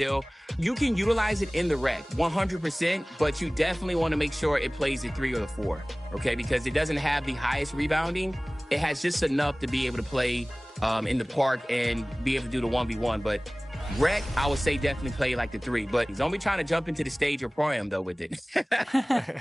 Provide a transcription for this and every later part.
deal. You can utilize it in the rec 100%, but you definitely want to make sure it plays the 3 or the 4, okay? Because it doesn't have the highest rebounding. It has just enough to be able to play in the park and be able to do the 1v1. But rec, I would say definitely play like the 3. But don't be trying to jump into the stage or pro-am, though, with it.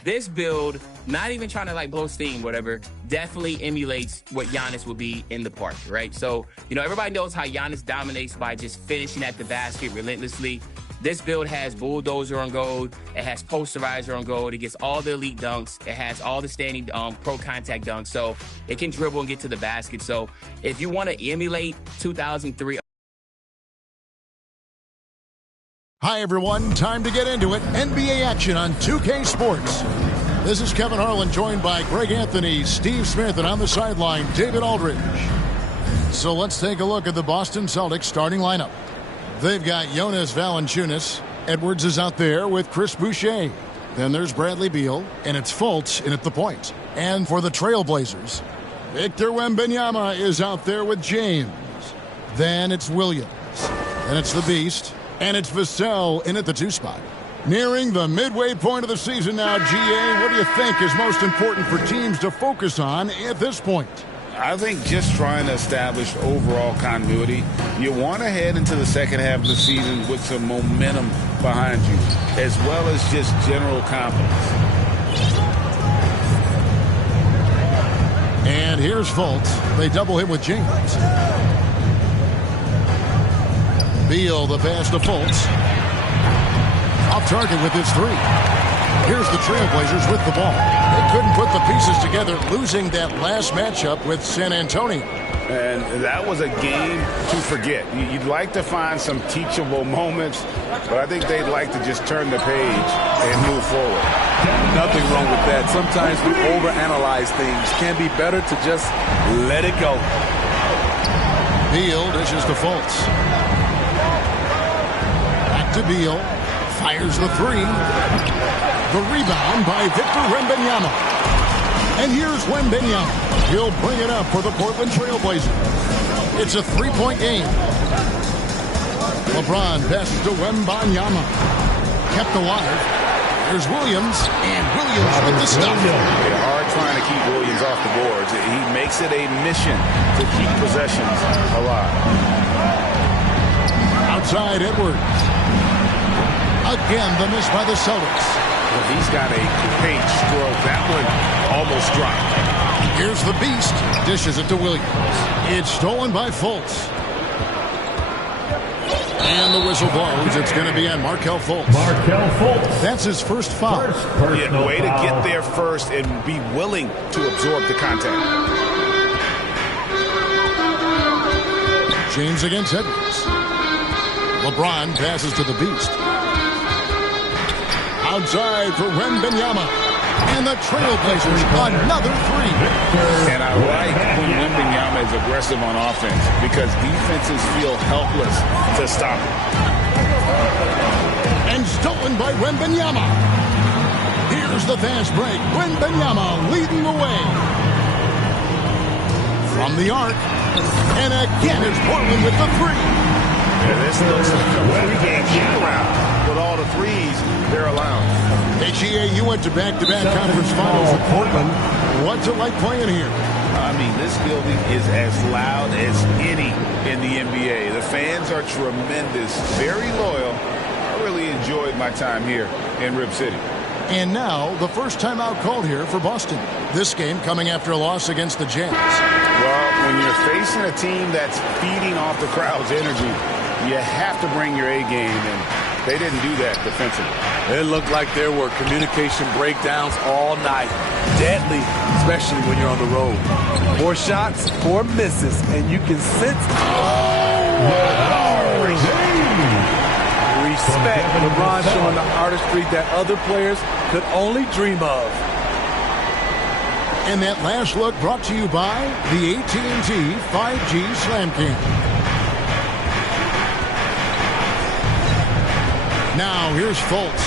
This build, not even trying to, like, blow steam, whatever, definitely emulates what Giannis would be in the park, right? So, you know, everybody knows how Giannis dominates by just finishing at the basket relentlessly. This build has bulldozer on gold. It has posterizer on gold. It gets all the elite dunks. It has all the standing pro contact dunks. So it can dribble and get to the basket. So if you want to emulate 2003. Hi, everyone. Time to get into it. NBA action on 2K Sports. This is Kevin Harlan, joined by Greg Anthony, Steve Smith, and on the sideline, David Aldridge. So let's take a look at the Boston Celtics starting lineup. They've got Jonas Valanciunas. Edwards is out there with Chris Boucher. Then there's Bradley Beal, and it's Fultz in at the point. And for the Trailblazers, Victor Wembanyama is out there with James. Then it's Williams. Then it's the Beast. And it's Vassell in at the 2 spot. Nearing the midway point of the season now, GA, what do you think is most important for teams to focus on at this point? I think just trying to establish overall continuity. You want to head into the second half of the season with some momentum behind you, as well as just general confidence. And here's Fultz. They double him with James. Beal, the pass to Fultz. Off target with his 3. Here's the Trailblazers with the ball. They couldn't put the pieces together, losing that last matchup with San Antonio. And that was a game to forget. You'd like to find some teachable moments, but I think they'd like to just turn the page and move forward. Nothing wrong with that. Sometimes we overanalyze things. Can be better to just let it go. Beal dishes to Fultz. Back to Beal. Fires the 3. The rebound by Victor Wembanyama. And here's Wembanyama. He'll bring it up for the Portland Trailblazers. It's a 3-point game. LeBron passes to Wembanyama. Kept alive. There's Williams. And Williams with the stuff. It's hard trying to keep Williams off the boards. He makes it a mission to keep possessions alive. Outside Edwards. Again, the miss by the Celtics. Well, he's got a great stroke. That one almost dropped. Here's the Beast. Dishes it to Williams. It's stolen by Fultz. And the whistle blows. It's going to be on Markelle Fultz. That's his first foul. Yeah, way to get there first and be willing to absorb the contact. James against Edwards. LeBron passes to the Beast. Outside for Wembanyama. And the Trailblazers, another 3. And I like when Wembanyama is aggressive on offense because defenses feel helpless to stop him. And stolen by Wembanyama. Here's the fast break. Wembanyama leading the way. From the arc. And again, it's Portland with the 3. Yeah, this looks like a three-game shoot-around with all the threes they're allowing. HEA, you went to back-to-back conference finals with Portland. What's it like playing here? I mean, this building is as loud as any in the NBA. The fans are tremendous, very loyal. I really enjoyed my time here in Rip City. And now, the first timeout called here for Boston. This game coming after a loss against the Jazz. Well, when you're facing a team that's feeding off the crowd's energy, you have to bring your A game, and they didn't do that defensively. It looked like there were communication breakdowns all night. Deadly, especially when you're on the road. 4 shots, 4 misses, and you can sense respect. LeBron showing the artistry that other players could only dream of. And that last look brought to you by the AT&T 5G Slam Cam. Now, here's Fultz.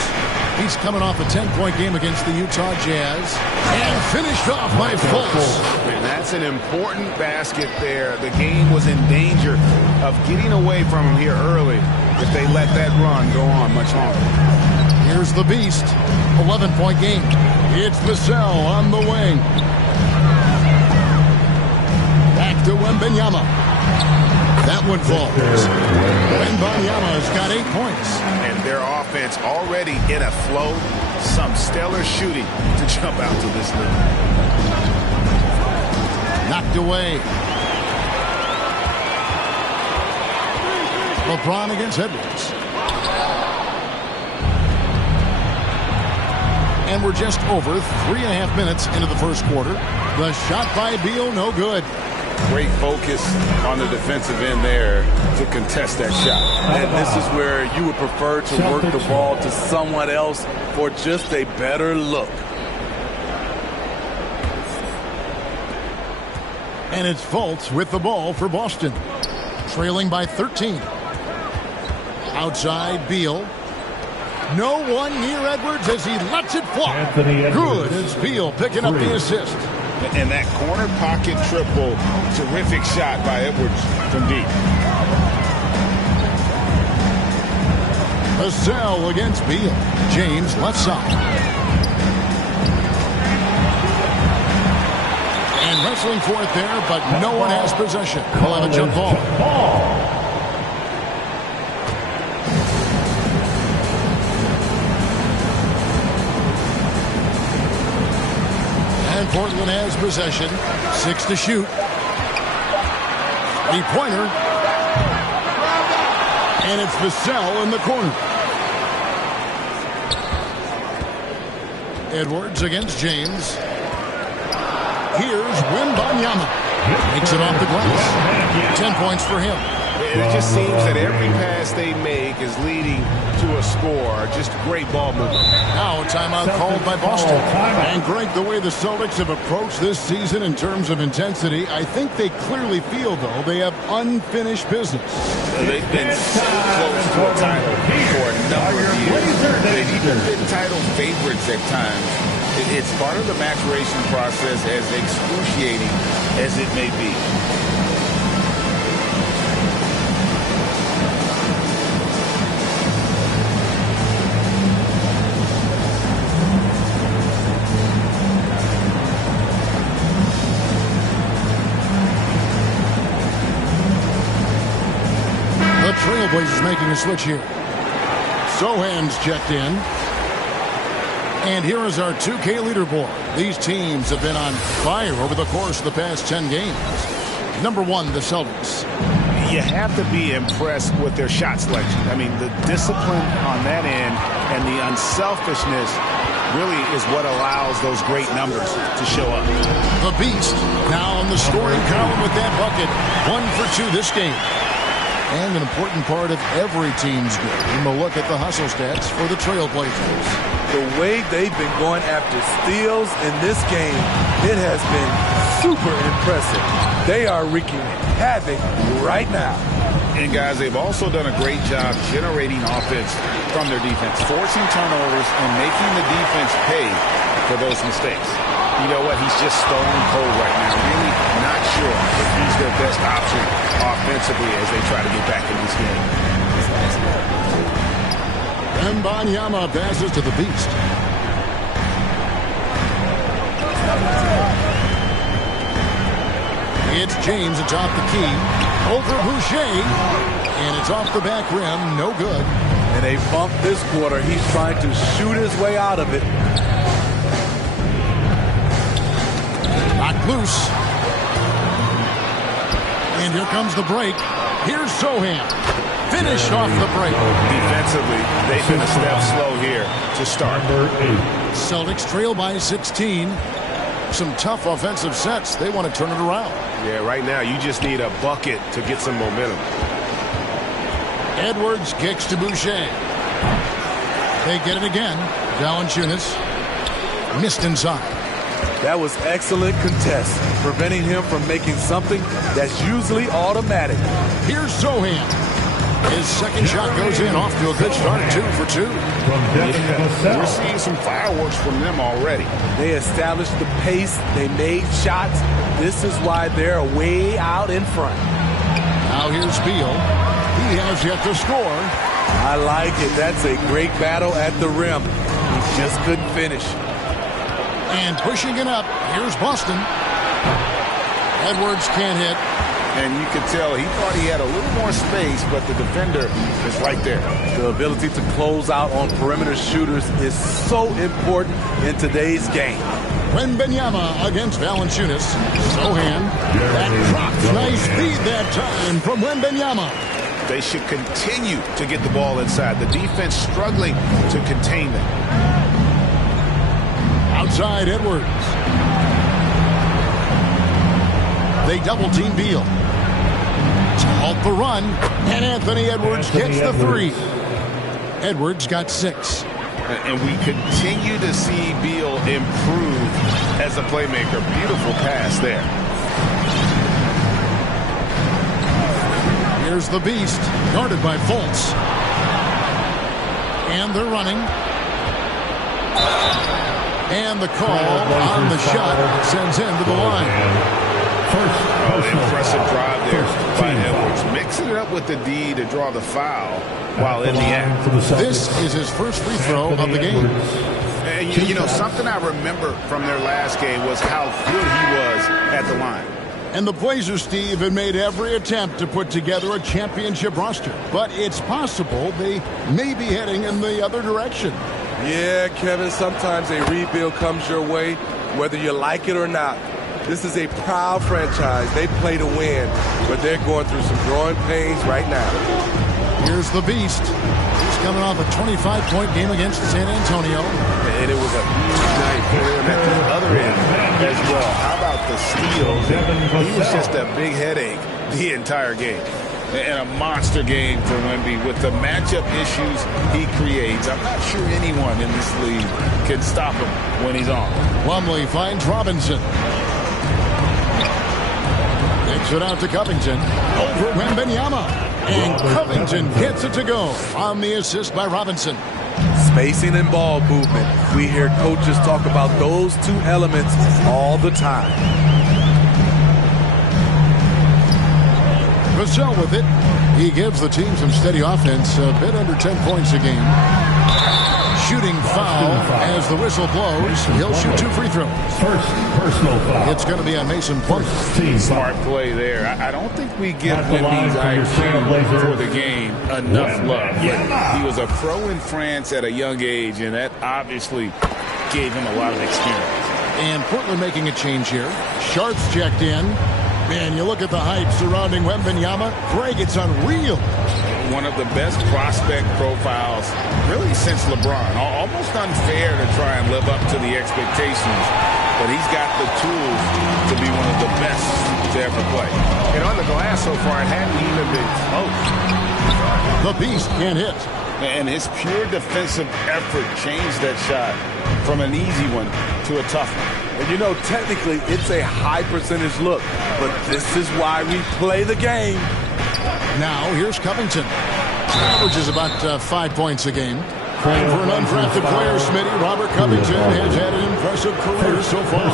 He's coming off a 10-point game against the Utah Jazz. And finished off by Fultz. And that's an important basket there. The game was in danger of getting away from him here early. if they let that run go on much longer. Here's the Beast. 11-point game. It's Vassell on the wing. Back to Wembanyama. That one falls. Wembanyama's got 8 points. And their offense already in a flow. Some stellar shooting to jump out to this league. Knocked away. LeBron against Edwards. And we're just over 3.5 minutes into the first quarter. The shot by Beal, no good. Great focus on the defensive end there to contest that shot. And this is where you would prefer to work the ball to someone else for just a better look. And it's Fultz with the ball for Boston. Trailing by 13. Outside, Beal. No one near Edwards as he lets it fly. Good as Beal picking up the assist. And that corner pocket triple, terrific shot by Edwards from deep. Vassell against Beal. James left side. And wrestling for it there, but no one has possession. We'll have a jump ball. Portland has possession. 6 to shoot. 3-pointer. And it's Vassell in the corner. Edwards against James. Here's Wembanyama. Makes it off the glass. 10 points for him. It just seems that every pass they make is leading to a score. Just great ball movement. Now a timeout called by Boston. And Greg, the way the Celtics have approached this season in terms of intensity, I think they clearly feel, though, they have unfinished business. They've been so close to a title for a number of years. They've even been title favorites at times. It's part of the maturation process, as excruciating as it may be. Trailblazers making a switch here. Sohan's checked in. And here is our 2K leaderboard. These teams have been on fire over the course of the past 10 games. Number 1, the Celtics. You have to be impressed with their shot selection. I mean, the discipline on that end and the unselfishness really is what allows those great numbers to show up. The Beast now in the scoring column with that bucket. 1 for 2 this game. And an important part of every team's game. We'll look at the hustle stats for the Trailblazers. The way they've been going after steals in this game, it has been super impressive. They are wreaking havoc right now. And guys, they've also done a great job generating offense from their defense, forcing turnovers and making the defense pay for those mistakes. You know what? He's just stone cold right now. Really not sure if he's their best option offensively as they try to get back in this game. Wembanyama passes to the Beast. It's James atop the key. Over Boucher. And it's off the back rim. No good. And they bumped this quarter. He's trying to shoot his way out of it. Knocked loose. And here comes the break. Here's Sohan. Finish off the break. Defensively, they've been a step slow here to start. Celtics trail by 16. Some tough offensive sets. They want to turn it around. Yeah, right now you just need a bucket to get some momentum. Edwards kicks to Boucher. They get it again. Valanciunas missed inside. That was excellent contest, preventing him from making something that's usually automatic. Here's Sohan. His second shot goes in, off to a good start, 2 for 2. Yeah, we're seeing some fireworks from them already. They established the pace. They made shots. This is why they're way out in front. Now here's Beal. He has yet to score. I like it. That's a great battle at the rim. He just couldn't finish. And pushing it up, here's Boston. Edwards can't hit. And you could tell he thought he had a little more space, but the defender is right there. The ability to close out on perimeter shooters is so important in today's game. Wembanyama against Valanciunas. Sohan. That dropped. Nice feed that time from Wembanyama. They should continue to get the ball inside. The defense struggling to contain them. Outside Edwards. They double-team Beal. To halt the run, and Anthony Edwards gets the three. Edwards got 6. And we continue to see Beal improve as a playmaker. Beautiful pass there. Here's the Beast, guarded by Fultz. And they're running. And the call on the shot sends him to the line. Impressive drive there by Edwards. Mixing it up with the D to draw the foul while in the act. This is his first free throw of the game. And you know, something I remember from their last game was how good he was at the line. And the Blazers, Steve, have made every attempt to put together a championship roster. But it's possible they may be heading in the other direction. Yeah, Kevin, sometimes a rebuild comes your way, whether you like it or not. This is a proud franchise. They play to win, but they're going through some growing pains right now. Here's the Beast. He's coming off a 25-point game against San Antonio. And it was a huge night for him at the other end as well. How about the steals? He was just a big headache the entire game. And a monster game for Wemby with the matchup issues he creates. I'm not sure anyone in this league can stop him when he's on. Plumlee finds Robinson. Takes it out to Covington. Over Wembanyama. And Covington gets it to go on the assist by Robinson. Spacing and ball movement. We hear coaches talk about those two elements all the time. Vassell with it. He gives the team some steady offense, a bit under 10 points a game. Shooting foul as the whistle blows. He'll shoot 2 free throws. First personal foul. It's going to be on Mason Plumlee. Smart play there. I don't think we give Wemby's IQ for the game enough love. But he was a pro in France at a young age, and that obviously gave him a lot of experience. And Portland making a change here. Sharp's checked in. Man, you look at the hype surrounding Wembanyama. Greg, it's unreal. One of the best prospect profiles really since LeBron. Almost unfair to try and live up to the expectations, but he's got the tools to be one of the best to ever play. And on the glass so far, it hadn't even been close. The Beast can't hit. And his pure defensive effort changed that shot from an easy one to a tough one. And you know, technically, it's a high percentage look, but this is why we play the game. Now, here's Covington. Averages about 5 points a game. And for an undrafted player, Smitty, Robert Covington has had an impressive career so far.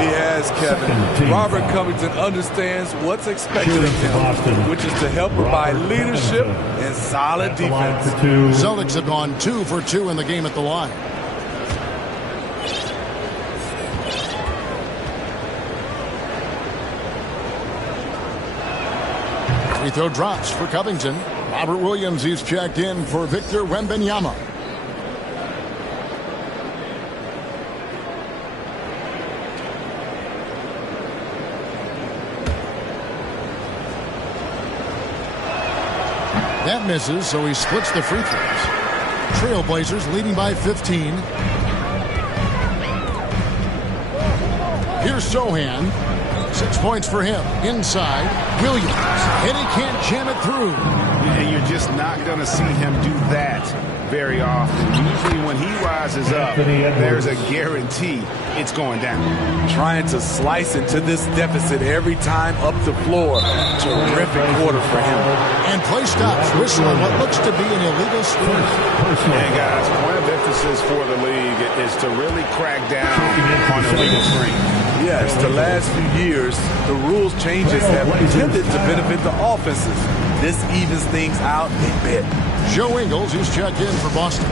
He has, Kevin. Robert Covington understands what's expected of him, which is to help provide leadership and solid defense. Celtics have gone 2 for 2 in the game at the line. Free throw drops for Covington. Robert Williams, he's checked in for Victor Wembanyama. That misses, so he splits the free throws. Trailblazers leading by 15. Here's Sohan. 6 points for him. Inside, Williams. And he can't jam it through. And you're just not going to see him do that very often. Usually when he rises up, there's a guarantee it's going down. Trying to slice into this deficit every time up the floor. Terrific quarter for him. And play stops. Whistling what looks to be an illegal screen. And guys, point of emphasis for the league is to really crack down on illegal screens. Yes, the last few years, the rules changes have tended to benefit the offenses. This evens things out a bit. Joe Ingles, who's checked in for Boston.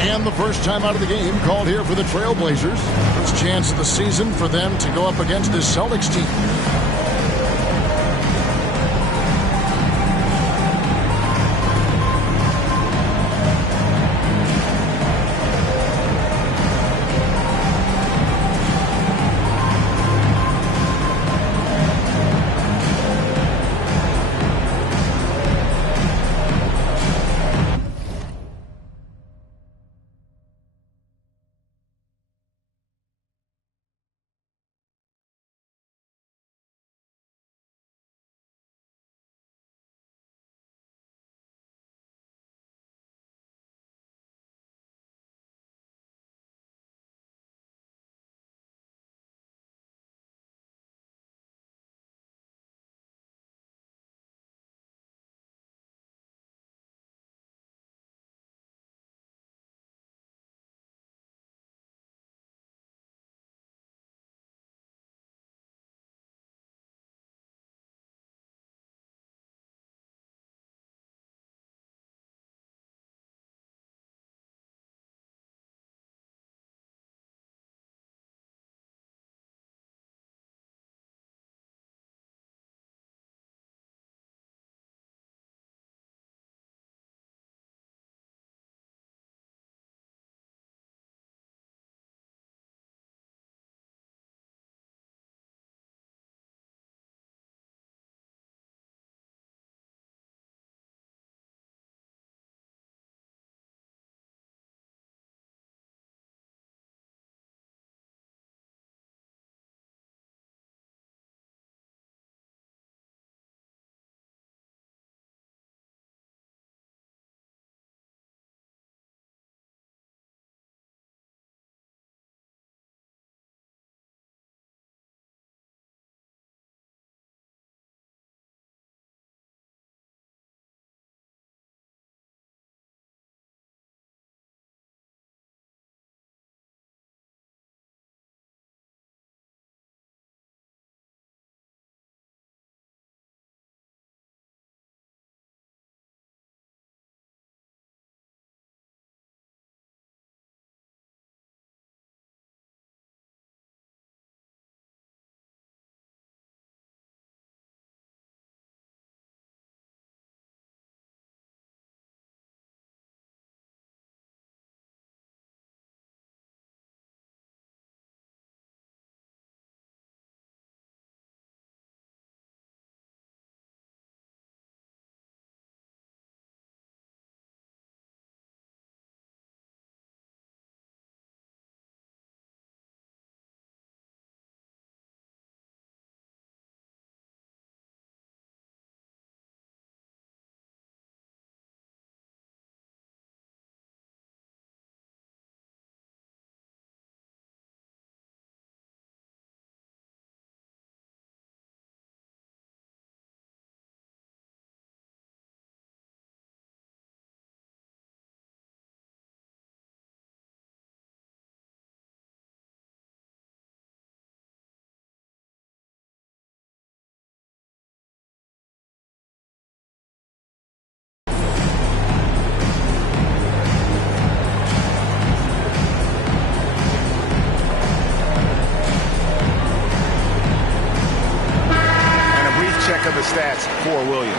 And the first time out of the game called here for the Trailblazers. First chance of the season for them to go up against this Celtics team. of the stats for Williams.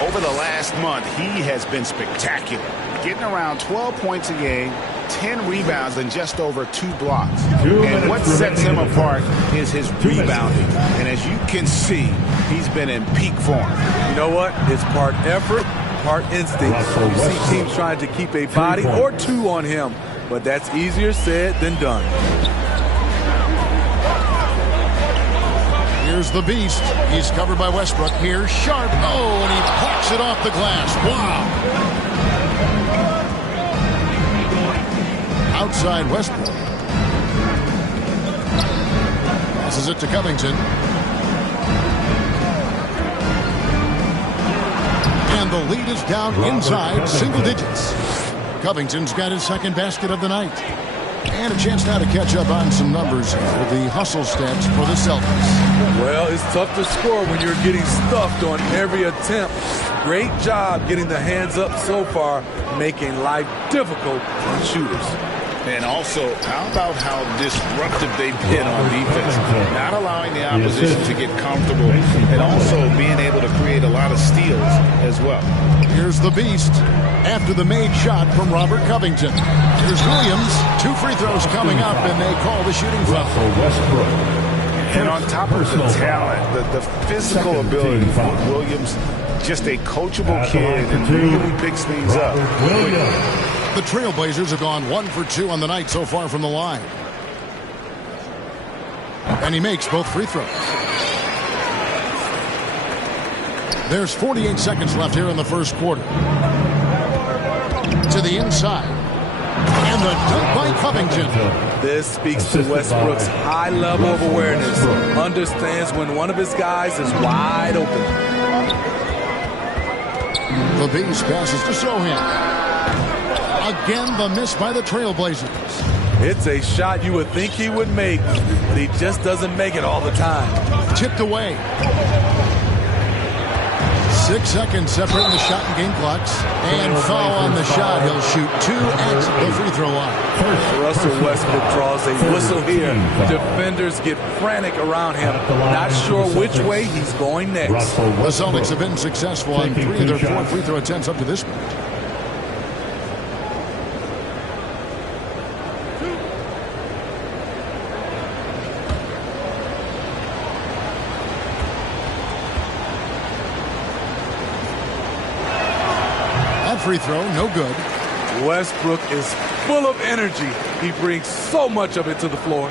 Over the last month, he has been spectacular, getting around 12 points a game, 10 rebounds, and just over 2 blocks. And what sets him apart is his rebounding. And as you can see, he's been in peak form. You know what? It's part effort, part instinct. You see teams trying to keep a body or two on him, but that's easier said than done. Here's the beast. He's covered by Westbrook. Here's Sharp. Oh, and he plucks it off the glass. Wow. Outside Westbrook. Passes it to Covington. And the lead is down inside single digits. Covington's got his second basket of the night. And a chance now to catch up on some numbers here. The hustle stats for the Celtics. Well, it's tough to score when you're getting stuffed on every attempt. great job getting the hands up so far, making life difficult on shooters. And also, how about how disruptive they've been on defense? Not allowing the opposition to get comfortable and also being able to create a lot of steals as well. Here's the Beast after the made shot from Robert Covington. Here's Williams. 2 free throws coming up, and they call the shooting foul. And on top of the talent, the physical ability for Williams, just a coachable kid and really picks things up. The Trailblazers have gone 1 for 2 on the night so far from the line. And he makes both free throws. There's 48 seconds left here in the first quarter. To the inside. And the dunk by Covington. This speaks to Westbrook's high level of awareness. Understands when one of his guys is wide open. The Beast passes to Sohan. Again, the miss by the Trailblazers. It's a shot you would think he would make, but he just doesn't make it all the time. Tipped away. 6 seconds separating the shot and game clocks. And foul on the shot. He'll shoot 2 at the free throw line. Russell Westbrook draws a whistle here. Defenders get frantic around him, not sure which way he's going next. The Celtics have been successful on 3 of their 4 free throw attempts up to this point. Free throw, no good. Westbrook is full of energy. He brings so much of it to the floor.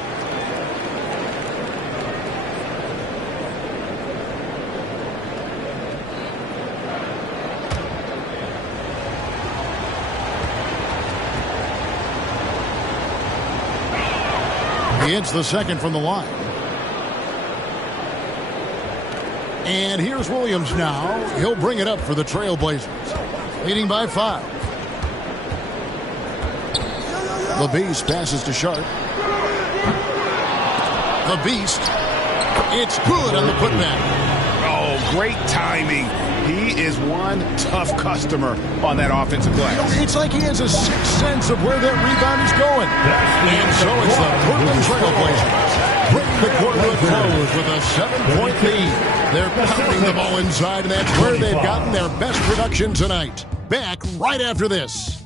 He hits the second from the line. And here's Williams now. He'll bring it up for the Trailblazers. Leading by 5. The Beast passes to Sharp. The Beast. It's good on the putback. Oh, great timing. He is one tough customer on that offensive glass. It's like he has a sixth sense of where that rebound is going. And so it's the Portland Trailblazers bringing the quarter to a close with a 7-point lead. They're pounding the ball inside, and that's where they've gotten their best production tonight. Back right after this.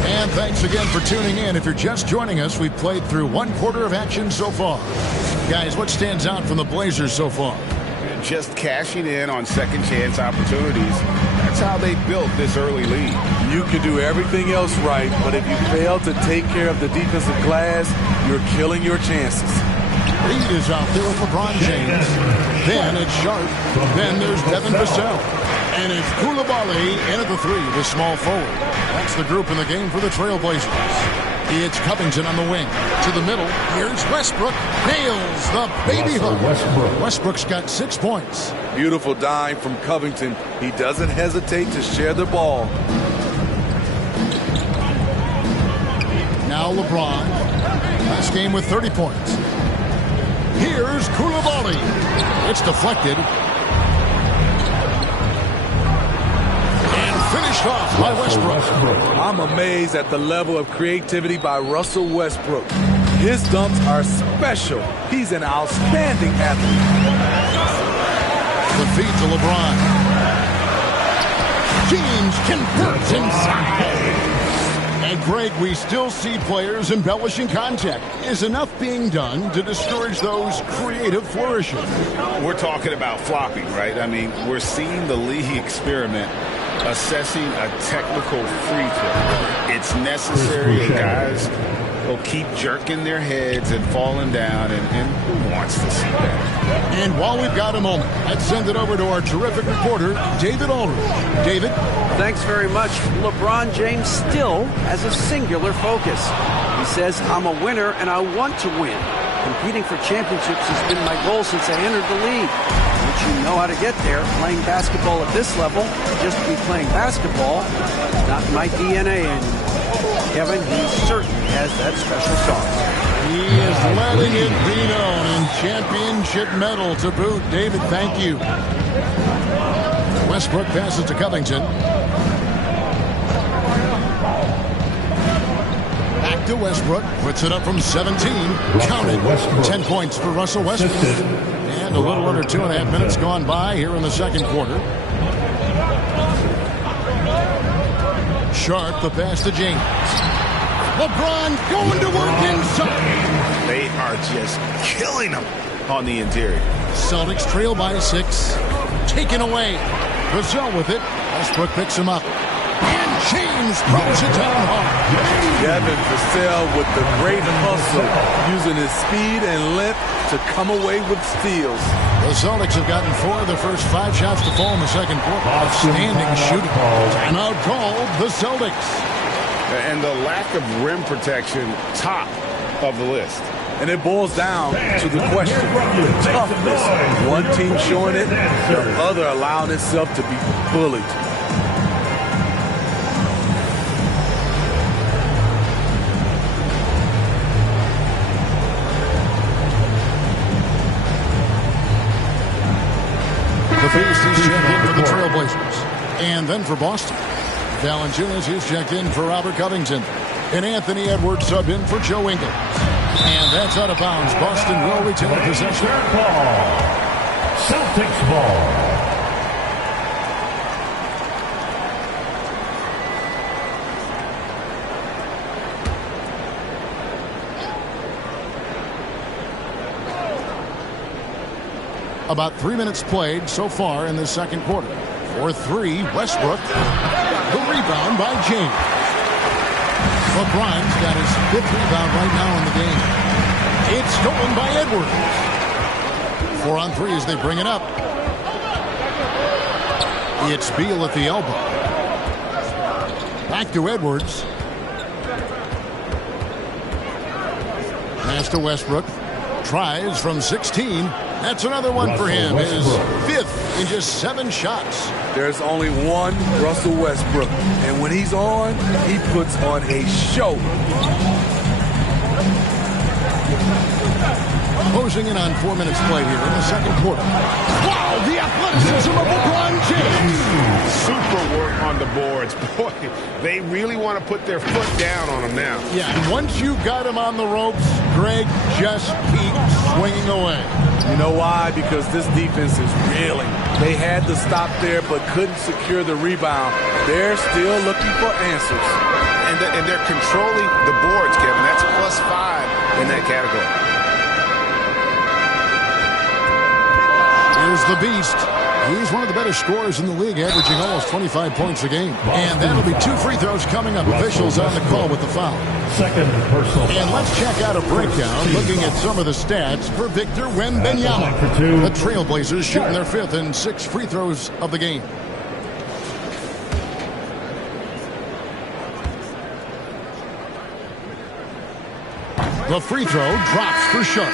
And thanks again for tuning in. If you're just joining us, we've played through 1 quarter of action so far. Guys, what stands out from the Blazers so far? Just cashing in on second chance opportunities. That's how they built this early lead. You can do everything else right, but if you fail to take care of the defensive glass, you're killing your chances. Reed is out there with LeBron James. Then it's Sharp. Then there's Devin Vassell. And it's Koulibaly in at the 3, the small forward. That's the group in the game for the Trailblazers. It's Covington on the wing. To the middle, here's Westbrook. Nails the baby hook. Westbrook's got 6 points. Beautiful dime from Covington. He doesn't hesitate to share the ball. Now LeBron. Last game with 30 points. Here's Koulibaly. It's deflected. And finished off by Westbrook. I'm amazed at the level of creativity by Russell Westbrook. His dunks are special. He's an outstanding athlete. The feed to LeBron. James converts inside. And Greg, we still see players embellishing contact. Is enough being done to discourage those creative flourishes? We're talking about flopping, right? I mean, we're seeing the league experiment assessing a technical free throw. It's necessary, and guys will keep jerking their heads and falling down, and who wants to see that? And while we've got a moment, let's send it over to our terrific reporter, David Aldridge. David? Thanks very much. LeBron James still has a singular focus. He says, I'm a winner and I want to win. Competing for championships has been my goal since I entered the league. Once you know how to get there, playing basketball at this level, just to be playing basketball, is not in my DNA anymore. Kevin, he certainly has that special sauce. He is letting it be known, and championship medal to boot. David, thank you. Westbrook passes to Covington. Back to Westbrook. Puts it up from 17. Counted. 10 points for Russell Westbrook. And a little under 2.5 minutes gone by here in the second quarter. Sharp, the pass to James. LeBron going to work inside. They are just killing them on the interior. Celtics trail by 6. Taken away. Vassell with it. Westbrook picks him up. And James throws it down hard. Devin Vassell with the great hustle, using his speed and length to come away with steals. The Celtics have gotten 4 of their first 5 shots to fall in the second quarter. Outstanding shooting. Timeout called the Celtics. And the lack of rim protection, top of the list. And it boils down to the question, toughness. One team showing it, the other allowing itself to be bullied. The Beast is checked in for the Trailblazers. And then for Boston, Valanciunas is checked in for Robert Covington. And Anthony Edwards sub in for Joe Ingles. And that's out of bounds. Boston will retain possession. Celtics ball. About 3 minutes played so far in the second quarter. For 3, Westbrook. The rebound by James. LeBron's got his 5th rebound right now in the game. It's stolen by Edwards. 4 on 3 as they bring it up. It's Beal at the elbow. Back to Edwards. Pass to Westbrook. Tries from 16. That's another one for him. His 5th in just 7 shots. There's only one Russell Westbrook. And when he's on, he puts on a show. Closing in on 4 minutes played here in the second quarter. Wow, the athleticism of LeBron James. Super work on the boards. Boy, they really want to put their foot down on him now. Yeah, once you got him on the ropes, Greg, just keep swinging away. You know why? Because this defense is reeling. They had to stop there but couldn't secure the rebound. They're still looking for answers. And they're controlling the boards, Kevin. That's +5 in that category. Here's the Beast. He's one of the better scorers in the league, averaging almost 25 points a game. And that'll be 2 free throws coming up. Officials on the call with the foul. Second personal. And let's check out a breakdown looking at some of the stats for Victor Wembanyama. The Trailblazers shooting their 5th and 6 free throws of the game. The free throw drops for Sharp.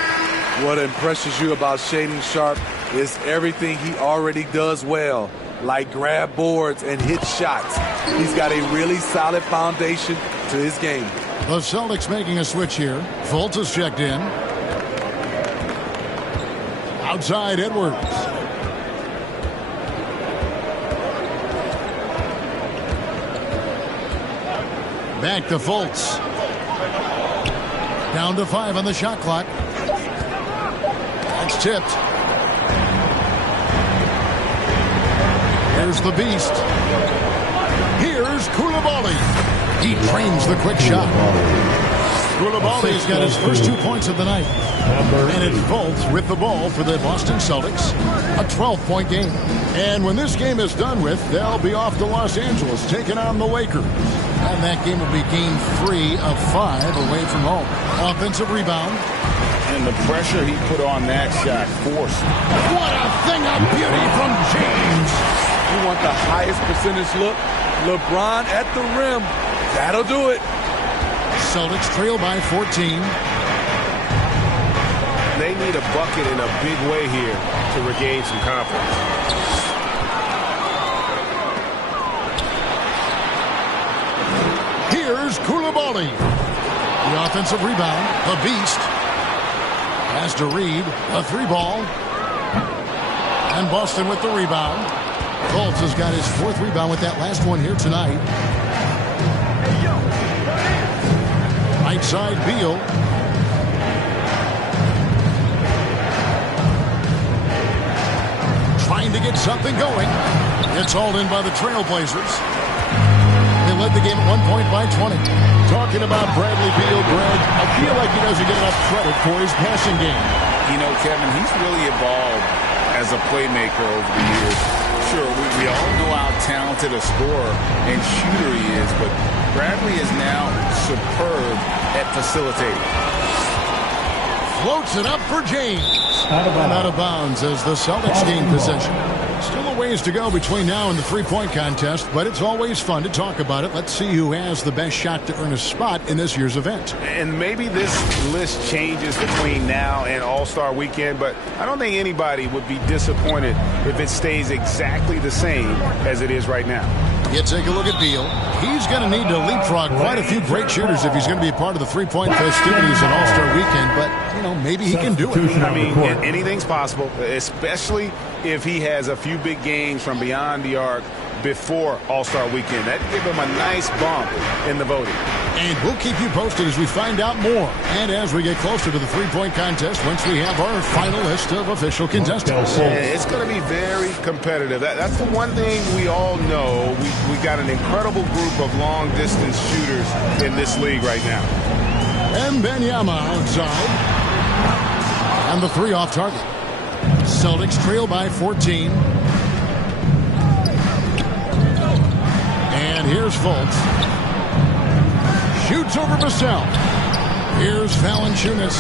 What impresses you about Shaedon Sharp It's everything he already does well, like grab boards and hit shots. He's got a really solid foundation to his game. The Celtics making a switch here. Fultz is checked in. Outside Edwards. Back to Fultz. Down to 5 on the shot clock. That's tipped. Here's the beast. Here's Koulibaly. He trains the quick shot. Koulibaly's got his first 2 points of the night. And it's Fultz with the ball for the Boston Celtics. A 12-point game. And when this game is done with, they'll be off to Los Angeles taking on the Lakers. And that game will be game 3 of 5 away from home. Offensive rebound. And the pressure he put on that shot forced. What a thing of beauty from James. You want the highest percentage look? LeBron at the rim. That'll do it. Celtics trail by 14. They need a bucket in a big way here to regain some confidence. Here's Koulibaly. The offensive rebound. The beast. Has to Reed. A 3-ball. And Boston with the rebound. Fultz has got his 4th rebound with that last one here tonight. Right side, Beal. Trying to get something going. It's hauled in by the Trailblazers. They led the game at 1 point by 20. Talking about Bradley Beal, Greg, I feel like he doesn't get enough credit for his passing game. You know, Kevin, he's really evolved as a playmaker over the years. Sure, we all know how talented a scorer and shooter he is, but Bradley is now superb at facilitating. Floats it up for James. Out of bounds as the Celtics gain possession. Still a ways to go between now and the three-point contest, but it's always fun to talk about it. Let's see who has the best shot to earn a spot in this year's event. And maybe this list changes between now and All-Star Weekend, but I don't think anybody would be disappointed if it stays exactly the same as it is right now. You take a look at Beal. He's going to need to leapfrog quite a few great shooters if he's going to be a part of the three-point festivities at All-Star Weekend, but, you know, maybe he can do it. I mean, anything's possible, especially if he has a few big games from beyond the arc before All-Star Weekend. That'd give him a nice bump in the voting. And we'll keep you posted as we find out more. And as we get closer to the three-point contest, once we have our final list of official contestants. It's going to be very competitive. That's the one thing we all know. We got an incredible group of long-distance shooters in this league right now. Wembanyama outside. And the 3 off target. Celtics trail by 14. And here's Fultz. Shoots over Vassell. Here's Valanciunas.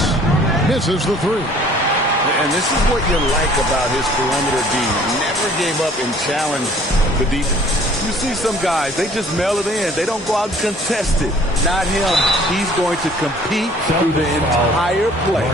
Misses the 3. And this is what you like about his perimeter D. Never gave up and challenged the defense. You see some guys, they just mail it in. They don't go out and contest it. Not him. He's going to compete through the entire play.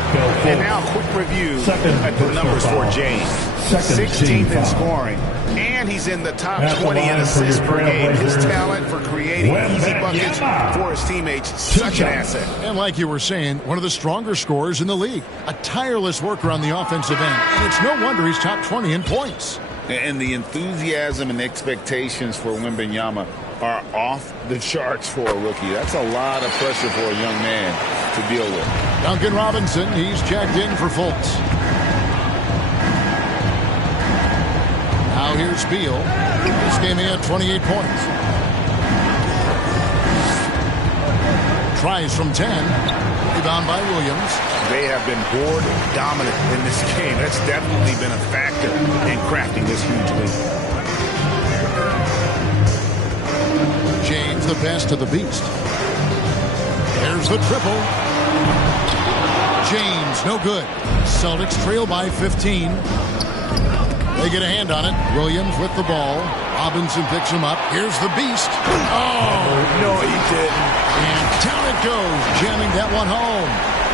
And now a quick review at the numbers for James. 16th in scoring. And he's in the top 20 in assists per game. His talent for creating easy buckets for his teammates, such an asset. And like you were saying, one of the stronger scorers in the league. A tireless worker on the offensive end. And it's no wonder he's top 20 in points. And the enthusiasm and expectations for Wembanyama are off the charts for a rookie. That's a lot of pressure for a young man to deal with. Duncan Robinson, he's checked in for Fultz. Now here's Beal. This game he had 28 points. Tries from 10. Rebound by Williams. They have been board dominant in this game. That's definitely been a factor in crafting this huge lead. James the pass to the beast. There's the triple. James, no good. Celtics trail by 15. They get a hand on it. Williams with the ball. Robinson picks him up. Here's the beast. Oh, no, he didn't. And down it goes, jamming that one home.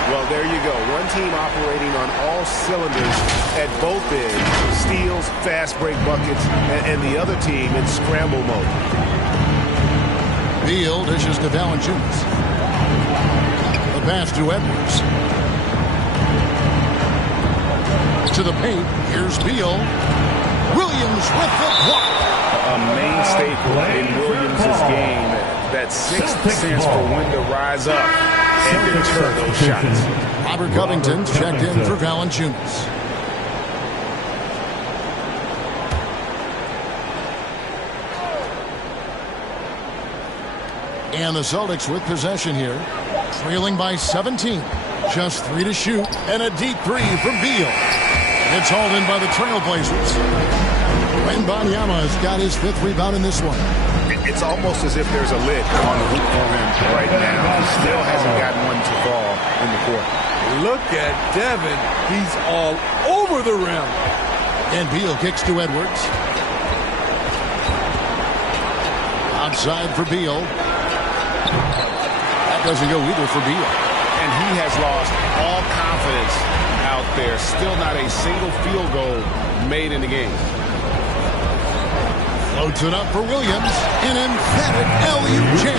Well, there you go. One team operating on all cylinders at both ends. Steals, fast break buckets, and the other team in scramble mode. Beal dishes to Valanciunas. The pass to Edwards. To the paint. Here's Beal. Williams with the block. A main staple in Williams' game. That sixth sense for when to rise up and deter those shots. Robert Covington's checked in for Valanciunas. And the Celtics with possession here. Trailing by 17. Just 3 to shoot. And a deep 3 from Beal. It's hauled in by the Trailblazers. Wembanyama has got his 5th rebound in this one. It's almost as if there's a lid on the hoop for him right now. He still hasn't gotten one to fall in the court. Look at Devin. He's all over the rim. And Beal kicks to Edwards. Outside for Beal. That doesn't go either for Beal. And he has lost all confidence out there. Still not a single field goal made in the game. Loads it up for Williams. An emphatic LU jam.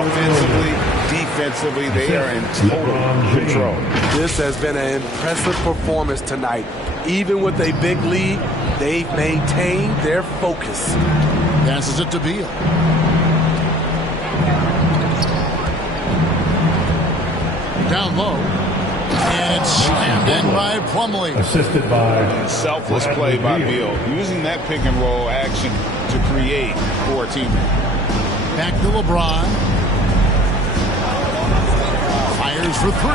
Offensively, defensively, they are in total control. This has been an impressive performance tonight. Even with a big lead, they've maintained their focus. Passes it to Beal. Down low. And it's slammed in by Plumlee. Assisted by Selfless play by Beal, using that pick and roll action to create for a teammate. Back to LeBron. Fires for 3.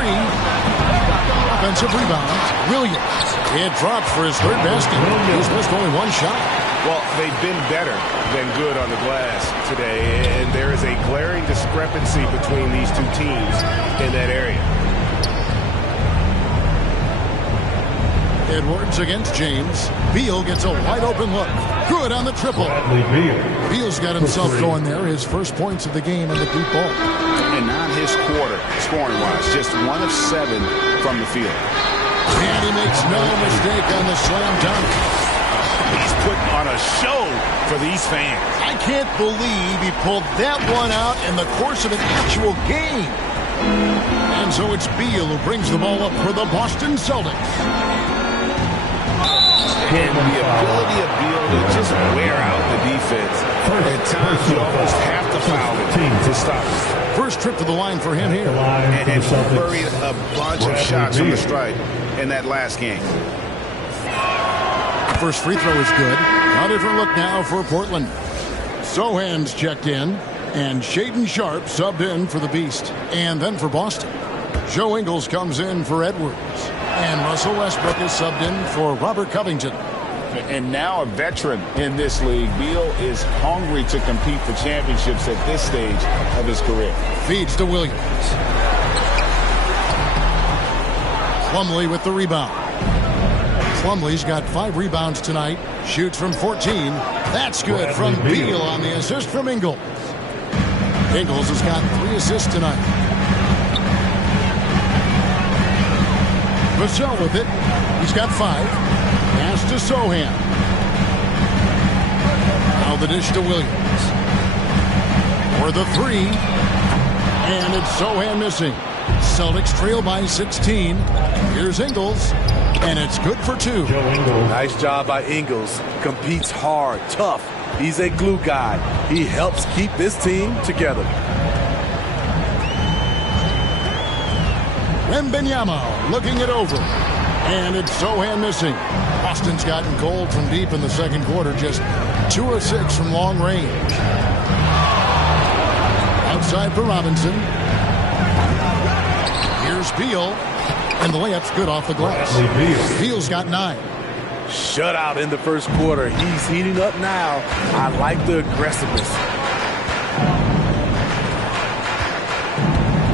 Offensive rebound. Williams. It drops for his 3rd basket. He's missed only 1 shot. Well, they've been better than good on the glass today, and there is a glaring discrepancy between these two teams in that area. Edwards against James. Beal gets a wide open look. Good on the triple. Beal's got himself going there. His first points of the game in the deep ball. And not his quarter, scoring-wise. Just 1 of 7 from the field. And he makes no mistake on the slam dunk. He's putting on a show for these fans. I can't believe he pulled that one out in the course of an actual game. And so it's Beal who brings the ball up for the Boston Celtics. And the ability of Beal to just wear out the defense. At times, you almost have to foul the team to stop it. First trip to the line for him here. And he buried a bunch of shots from the stripe in that last game. First free throw is good. A different look now for Portland. Sohan's checked in. And Shaedon Sharpe subbed in for the Beast. And then for Boston, Joe Ingles comes in for Edwards. And Russell Westbrook is subbed in for Robert Covington. And now a veteran in this league, Beal is hungry to compete for championships at this stage of his career. Feeds to Williams. Plumlee with the rebound. Plumlee's got 5 rebounds tonight. Shoots from 14. That's good from Beal on the assist from Ingles. Ingles has got 3 assists tonight. Vassell with it. He's got 5. Pass to Sohan. Now the dish to Williams. For the 3. And it's Sohan missing. Celtics trail by 16. Here's Ingles. And it's good for 2. Nice job by Ingles. Competes hard, tough. He's a glue guy. He helps keep this team together. Wembanyama looking it over. And it's Sohan missing. Boston's gotten cold from deep in the second quarter. Just 2 of 6 from long range. Outside for Robinson. Here's Beal. And the layup's good off the glass. Beal's got 9. Shutout in the first quarter. He's heating up now. I like the aggressiveness.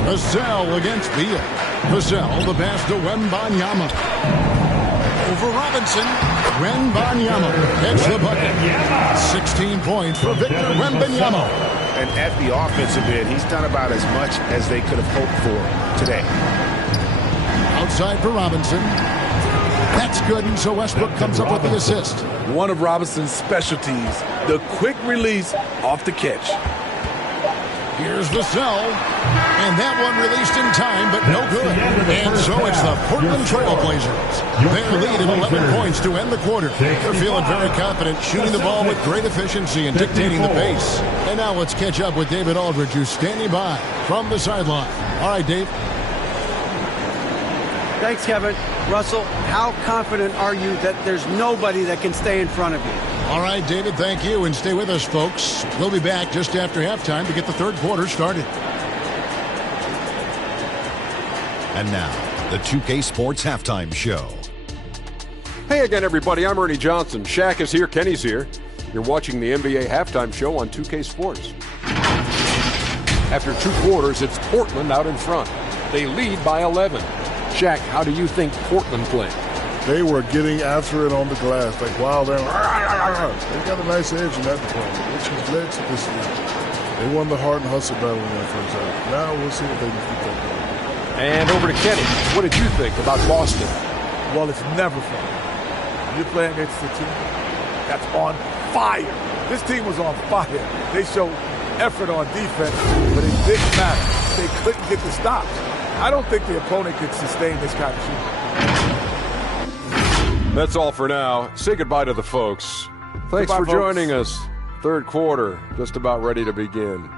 Vassell against Beal. Vassell, the pass to Wembanyama. Over Robinson. Wembanyama gets the bucket. 16 points for Victor Wembanyama. And at the offensive end, he's done about as much as they could have hoped for today. Outside for Robinson. That's good, and so Westbrook comes up with the assist. One of Robinson's specialties, the quick release off the catch. Here's the cell, and that one released in time, but no good. And so it's the Portland Trailblazers. Their lead of 11 points to end the quarter. They're feeling very confident, shooting the ball with great efficiency and dictating the pace. And now let's catch up with David Aldridge, who's standing by from the sideline. All right, Dave. Thanks, Kevin. Russell, how confident are you that there's nobody that can stay in front of you? All right, David, thank you. And stay with us, folks. We'll be back just after halftime to get the third quarter started. And now, the 2K Sports Halftime Show. Hey again, everybody. I'm Ernie Johnson. Shaq is here. Kenny's here. You're watching the NBA Halftime Show on 2K Sports. After 2 quarters, it's Portland out in front. They lead by 11. Shaq, how do you think Portland played? They were getting after it on the glass, like wild. They got a nice edge in that department, which has led to this lead. They won the hard and hustle battle in that first half. Now we'll see if they can keep that going. And over to Kenny. What did you think about Boston? Well, it's never fun. You're playing against a team that's on fire. This team was on fire. They showed effort on defense, but it didn't matter. They couldn't get the stops. I don't think the opponent could sustain this kind of shooting. That's all for now. Say goodbye to the folks. Thanks for joining us. Third quarter, just about ready to begin.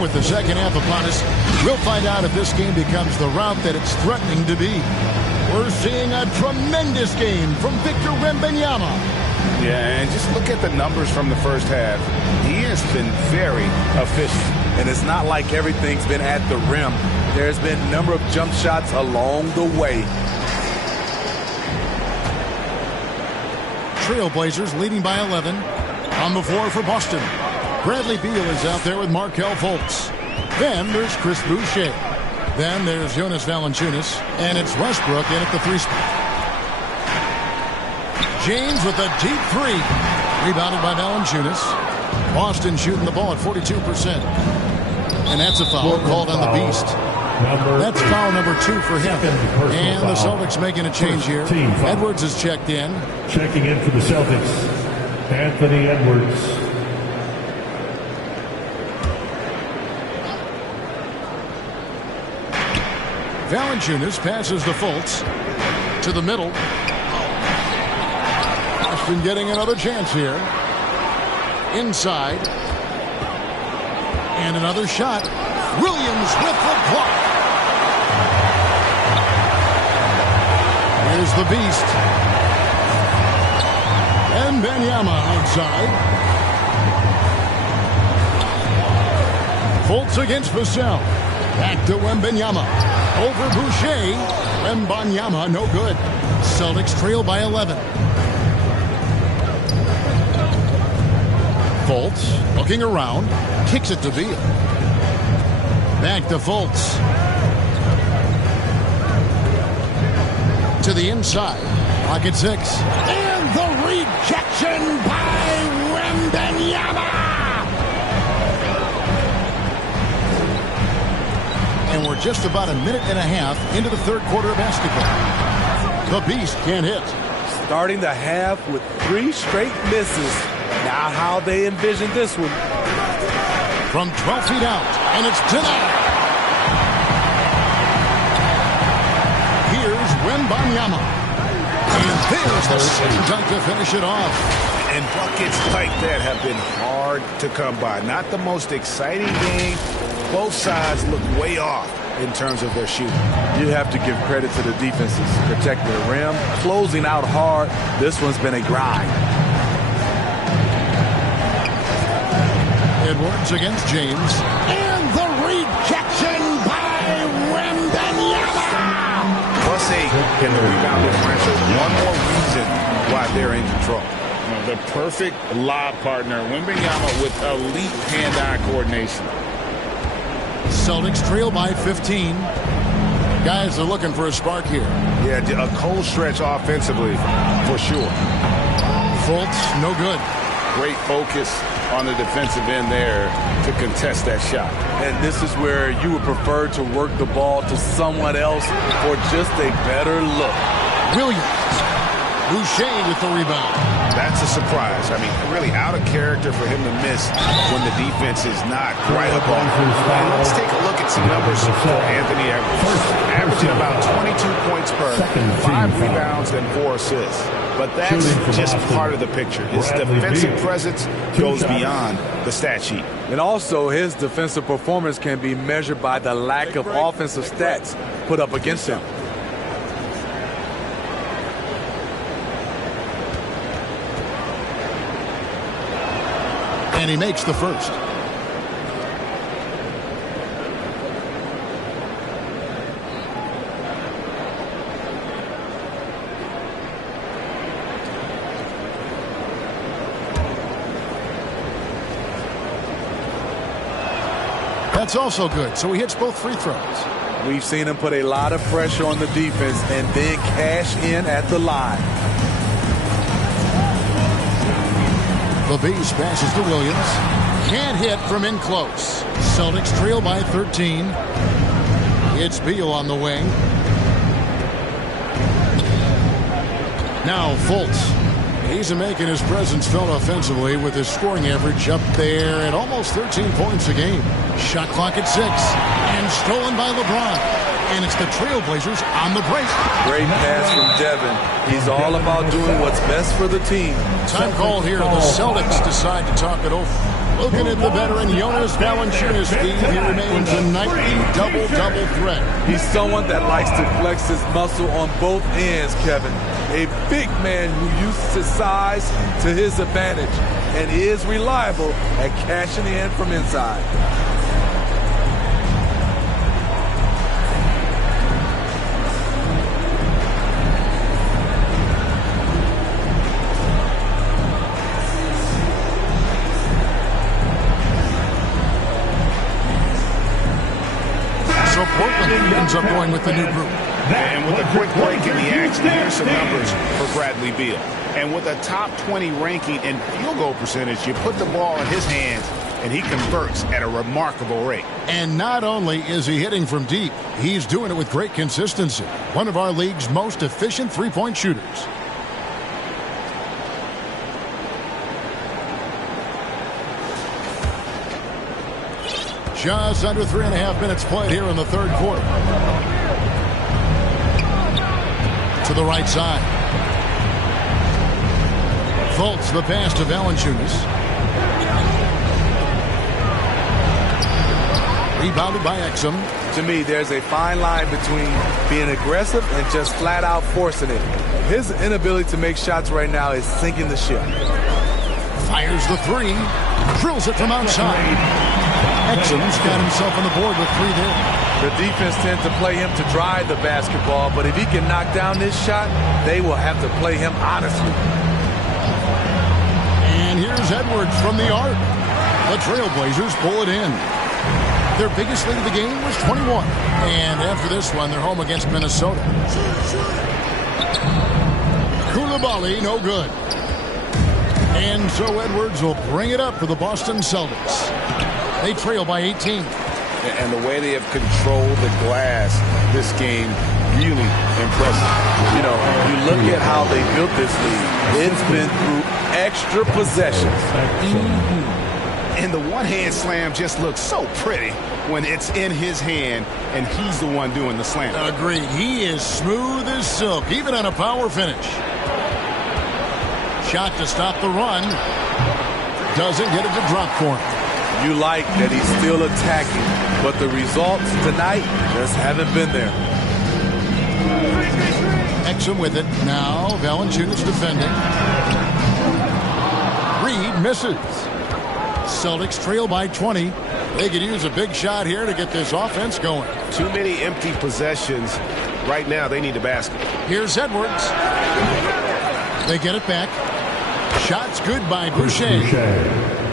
With the second half upon us, we'll find out if this game becomes the route that it's threatening to be. We're seeing a tremendous game from Victor Wembanyama. Yeah, and just look at the numbers from the first half. He has been very efficient. And it's not like everything's been at the rim. There's been a number of jump shots along the way. Trailblazers leading by 11. On the floor for Boston, Bradley Beal is out there with Markelle Fultz. Then there's Chris Boucher. Then there's Jonas Valanciunas. And it's Westbrook in at the 3 spot. James with a deep 3. Rebounded by Valanciunas. Boston shooting the ball at 42%. And that's a foul called on the Beast. That's foul number 2 for him. And the Celtics making a change here. Edwards is checked in. Checking in for the Celtics, Anthony Edwards. Valanciunas passes to Fultz. To the middle. Boston getting another chance here. Inside. And another shot. Williams with the block. Here's the Beast. And Wembanyama outside. Fultz against Vassell. Back to Wembanyama. Over Boucher. Wembanyama no good. Celtics trail by 11. Fultz looking around. Kicks it to Beal. Back to Fultz. To the inside. Pocket 6. And the rejection by Wembanyama. And we're just about a minute and a half into the third quarter of basketball. The Beast can't hit. Starting the half with 3 straight misses. Now how they envision this one. From 12 feet out, and it's denied. Here's Wembanyama. And there's the second dunk to finish it off. And buckets like that have been hard to come by. Not the most exciting game. Both sides look way off in terms of their shooting. You have to give credit to the defenses. Protecting the rim, closing out hard. This one's been a grind. Edwards against James. And the rejection by Wembanyama. +8 in the rebound differential. One more reason why they're in control. The perfect lob partner. Wembanyama with elite hand-eye coordination. Celtics trail by 15. Guys are looking for a spark here. Yeah, a cold stretch offensively for sure. Fultz, no good. Great focus on the defensive end there to contest that shot. And this is where you would prefer to work the ball to someone else for just a better look. Williams. Boucher with the rebound. That's a surprise. I mean, really out of character for him to miss when the defense is not right up on him. And let's take a look at some numbers for Anthony Edwards. Averaging about 22 points per, 5 rebounds and 4 assists. But that's just part of the picture. His defensive presence goes beyond the stat sheet. And also, his defensive performance can be measured by the lack of offensive stats put up against him. And he makes the first. That's also good. So he hits both free throws. We've seen him put a lot of pressure on the defense and then cash in at the line. The Beast passes to Williams. Can't hit from in close. Celtics trail by 13. It's Beal on the wing. Now Fultz. He's making his presence felt offensively with his scoring average up there at almost 13 points a game. Shot clock at 6 and stolen by LeBron. And it's the Trailblazers on the break. Great pass from Devin. He's all about doing what's best for the team. Time call here. The Celtics decide to talk it over. Looking at the veteran Jonas Valanciunas, he remains a nightly double-double threat. He's someone that likes to flex his muscle on both ends, Kevin. A big man who uses his size to his advantage and is reliable at cashing in from inside. So Portland ends up going with the new group. And with a quick break in the action, here's some numbers for Bradley Beal. And with a top 20 ranking in field goal percentage, you put the ball in his hands, and he converts at a remarkable rate. And not only is he hitting from deep, he's doing it with great consistency. One of our league's most efficient three-point shooters. Just under 3.5 minutes played here in the third quarter. To the right side. Fultz the pass to Valanciunas. Rebounded by Exum. To me, there's a fine line between being aggressive and just flat out forcing it. His inability to make shots right now is sinking the ship. Fires the three. Drills it from outside. Exum's got himself on the board with 3 there. The defense tends to play him to drive the basketball, but if he can knock down this shot, they will have to play him honestly. And here's Edwards from the arc. The Trailblazers pull it in. Their biggest lead of the game was 21. And after this one, they're home against Minnesota. Koulibaly, no good. And so Edwards will bring it up for the Boston Celtics. They trail by 18. And the way they have controlled the glass this game, really impressive. You know, you look at how they built this lead. It's been through extra possessions. And the one-hand slam just looks so pretty when it's in his hand and he's the one doing the slam. Agreed. He is smooth as silk, even on a power finish. Shot to stop the run. Doesn't get it to drop for him. You like that he's still attacking, but the results tonight just haven't been there. Exum with it. Now Valanciunas defending. Reed misses. Celtics trail by 20. They could use a big shot here to get this offense going. Too many empty possessions. Right now, they need a basket. Here's Edwards. They get it back. Shot's good by Boucher.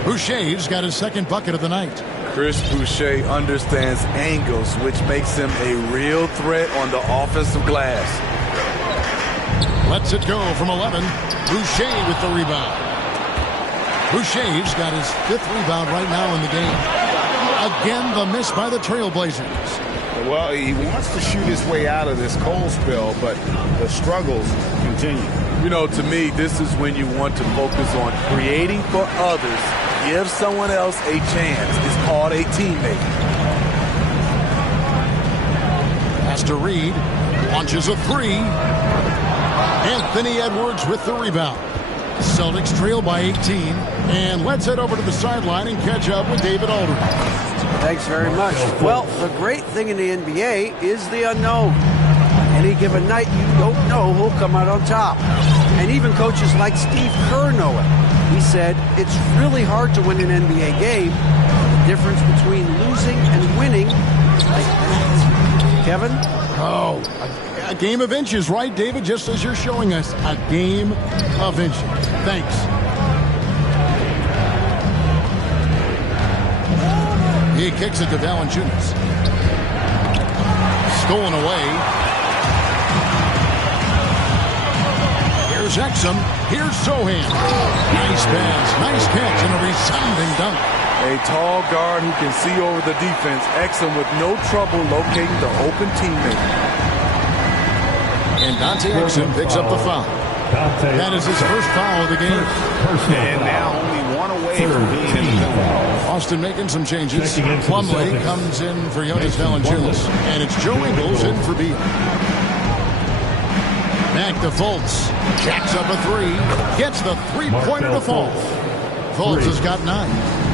Boucher's got his second bucket of the night. Chris Boucher understands angles, which makes him a real threat on the offensive glass. Lets it go from 11. Boucher with the rebound. Boucher's got his 5th rebound right now in the game. Again, the miss by the Trailblazers. Well, he wants to shoot his way out of this cold spell, but the struggles continue. You know, to me, this is when you want to focus on creating for others. Give someone else a chance. It's called a teammate. Pass to Reed. Launches a 3. Anthony Edwards with the rebound. Celtics trail by 18. And let's head over to the sideline and catch up with David Aldridge. Thanks very much. Well, the great thing in the NBA is the unknown. Any given night, you don't know who'll come out on top. And even coaches like Steve Kerr know it. He said, it's really hard to win an NBA game. The difference between losing and winning is like that. Kevin? Oh, a game of inches, right, David? Just as you're showing us, a game of inches. Thanks. He kicks it to Valanciunas. Stolen away. Here's Exum. Here's Sohan. Nice pass. Nice catch and a resounding dunk. A tall guard who can see over the defense. Exum with no trouble locating the open teammate. And Dante Exum picks up the foul. That is his first foul of the game. And now only one away from being in the penalty. Austin making some changes. Plumlee comes in for Jonas Valanciunas. And it's Joe Ingles in for Beal. Back to Fultz. Jacks up a three. Gets the three-pointer to fall. Fultz has got 9.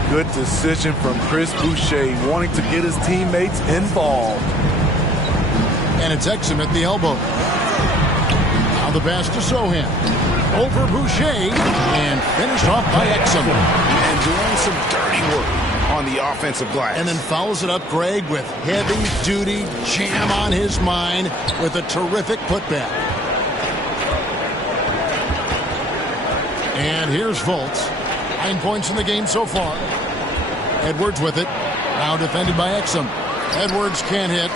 Good decision from Chris Boucher, wanting to get his teammates involved. And it's Exum at the elbow. Now the pass to Sohan. Over Boucher. And finished off by Exum. And doing some dirty work on the offensive glass. And then fouls it up, Greg, with heavy-duty jam on his mind with a terrific putback. And here's Fultz. 9 points in the game so far. Edwards with it. Now defended by Exum. Edwards can't hit.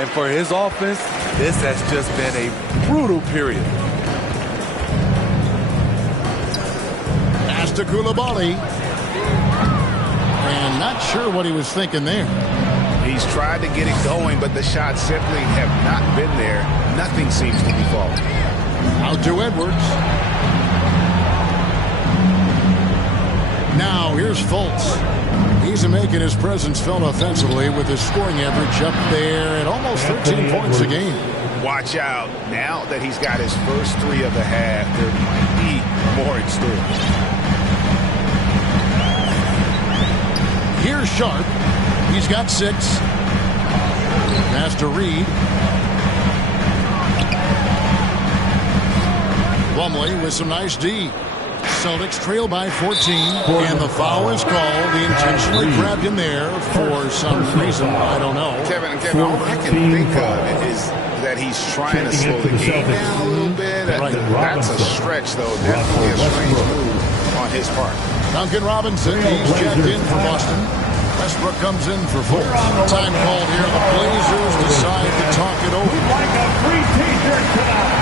And for his offense, this has just been a brutal period. Pass to Coulibaly. And not sure what he was thinking there. He's tried to get it going, but the shots simply have not been there. Nothing seems to be falling. Out to Edwards. Now, here's Fultz. He's making his presence felt offensively with his scoring average up there at almost 13 points a game. Watch out. Now that he's got his first 3 of the half, there might be more in store. Here's Sharp. He's got 6. Pass to Reed. Plumlee with some nice D. Celtics trail by 14, and the foul is called. He intentionally grabbed him there for some reason. I don't know. Kevin, all I can think of is that he's trying to slow the game down a little bit. That's a stretch, though. Definitely a strange move on his part. Duncan Robinson, he's checked in for Boston. Westbrook comes in for Fultz. Time called here. The Blazers decide to talk it over. We'd like a free t-shirt tonight.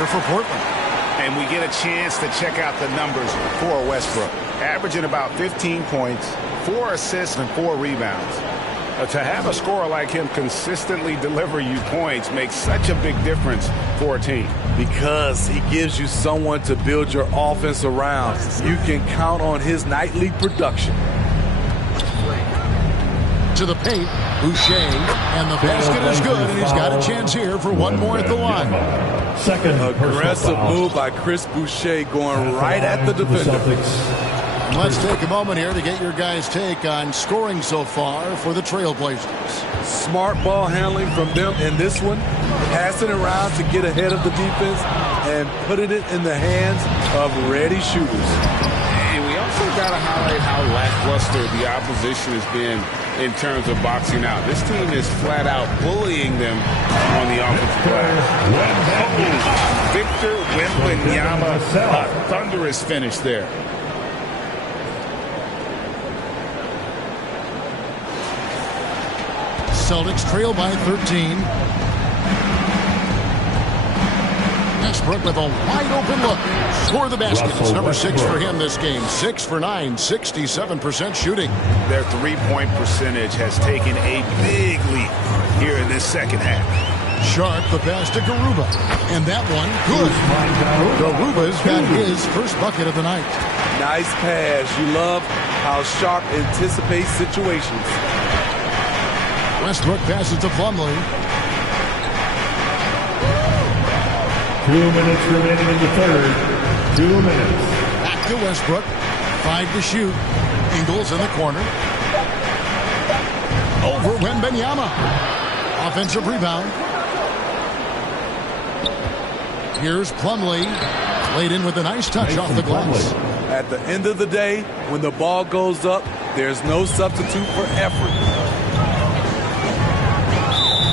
For Portland. And we get a chance to check out the numbers for Westbrook. Averaging about 15 points, 4 assists, and 4 rebounds. To have a scorer like him consistently deliver you points makes such a big difference for a team. Because he gives you someone to build your offense around. You can count on his nightly production. To the paint, Boucher, and the basket is good, and he's got a chance here for one more at the line. Second aggressive move by Chris Boucher, going right at the defender. Let's take a moment here to get your guys' take on scoring so far for the Trailblazers. Smart ball handling from them in this one, passing around to get ahead of the defense and putting it in the hands of ready shooters. And we also got to highlight how lackluster the opposition has been in terms of boxing out. This team is flat out bullying them on the offensive glass. Victor Wembanyama, a thunderous finish there. Celtics trail by 13. Westbrook with a wide open look. Score the basket. It's number 6 for him this game. 6 for 9, 67% shooting. Their three-point percentage has taken a big leap here in this second half. Sharp, the pass to Garuba. And that one, good. Garuba's got his first bucket of the night. Nice pass. You love how Sharp anticipates situations. Westbrook passes to Plumlee. 2 minutes remaining in the third. 2 minutes. Back to Westbrook. 5 to shoot. Ingles in the corner. Over Wembanyama. Offensive rebound. Here's Plumlee. Played in with a nice touch off the glass. At the end of the day, when the ball goes up, there's no substitute for effort.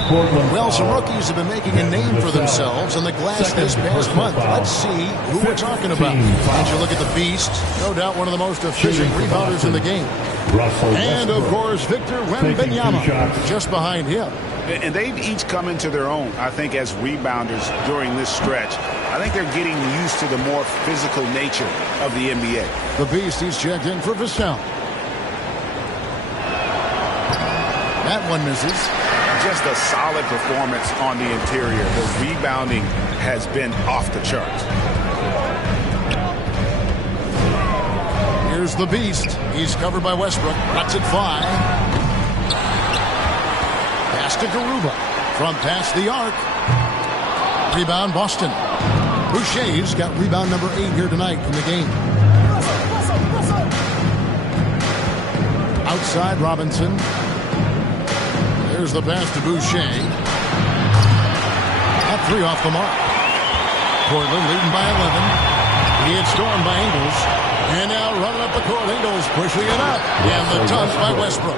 Well, some rookies have been making a name for themselves on the glass this past month. Let's see who we're talking about. As you look at the Beast, no doubt one of the most efficient rebounders in the game. And, of course, Victor Wembanyama just behind him. And they've each come into their own, I think, as rebounders during this stretch. I think they're getting used to the more physical nature of the NBA. The Beast, he's checked in for Vassell. That one misses. Just a solid performance on the interior. The rebounding has been off the charts. Here's the Beast. He's covered by Westbrook. Lets it fly. Pass to Garuba. From past the arc. Rebound Boston. Boucher's got rebound number 8 here tonight in the game. Outside Robinson. There's the pass to Boucher. At 3 off the mark. Portland leading by 11. He had stormed by Ingles. And now running up the court, Ingles pushing it up. And the dunk by Westbrook.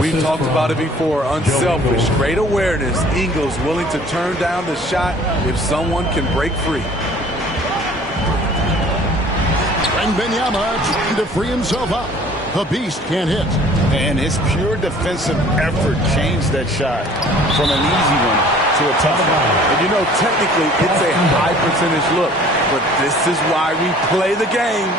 We've talked about it before. Unselfish, great awareness. Ingles willing to turn down the shot if someone can break free. Wembanyama trying to free himself up. The Beast can't hit. And his pure defensive effort changed that shot from an easy one to a tough one. And you know, technically, it's a high percentage look. But this is why we play the game.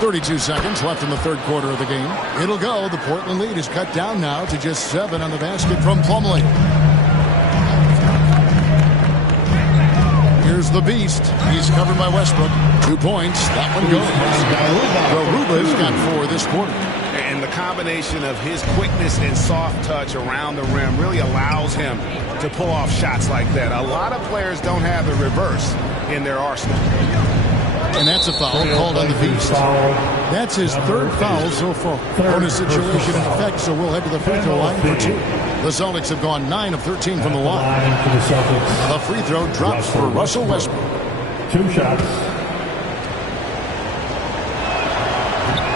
.32 seconds left in the third quarter of the game. It'll go. The Portland lead is cut down now to just 7 on the basket from Plumlee. Here's the Beast. He's covered by Westbrook. 2 points. That one goes. Garuba's got 4 this quarter. And the combination of his quickness and soft touch around the rim really allows him to pull off shots like that. A lot of players don't have the reverse in their arsenal. And that's a foul called on the Beast. That's his 3rd foul so far. Bonus situation in effect, so we'll head to the free throw line for 2. The Celtics have gone 9 of 13 from the line. The free throw drops for Russell Westbrook. 2 shots.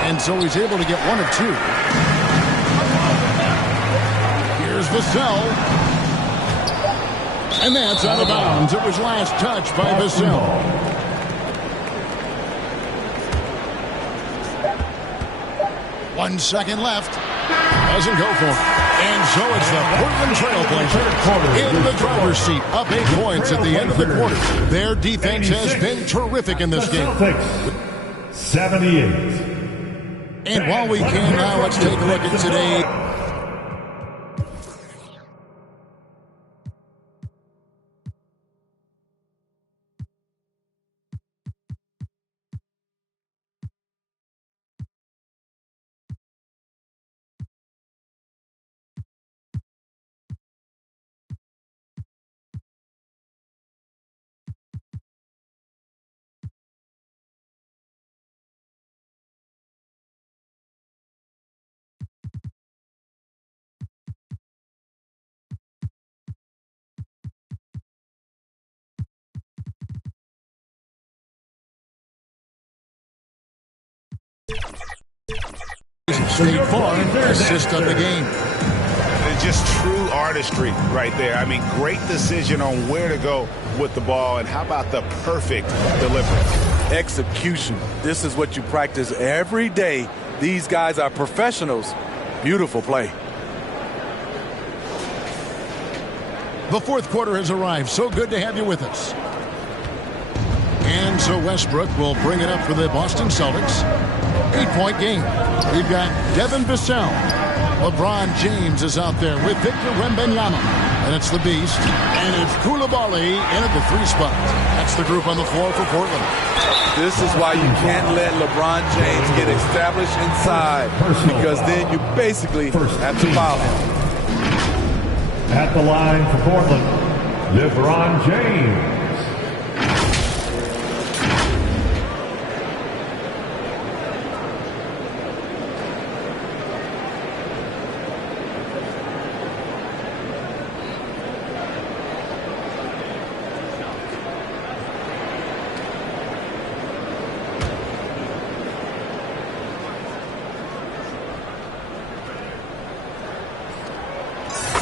And so he's able to get 1 of 2. Here's Vassell. And that's out of bounds. It was last touched by Vassell. 1 second left. Doesn't go for it. And so it's the Portland Trailblazers in the driver's seat. Up 8 points at the end of the quarter. Their defense has been terrific in this game. 78. And while we can now, let's take a look at today. State Farm assist of the game. And just true artistry right there. I mean, great decision on where to go with the ball, and how about the perfect delivery? Execution. This is what you practice every day. These guys are professionals. Beautiful play. The fourth quarter has arrived. So good to have you with us. And so Westbrook will bring it up for the Boston Celtics. 8-point game. We've got Devin Vassell. LeBron James is out there with Victor Wembanyama. And it's the Beast. And it's Koulibaly in at the 3 spot. That's the group on the floor for Portland. This is why you can't let LeBron James get established inside, because then you basically have to foul him. At the line for Portland, LeBron James.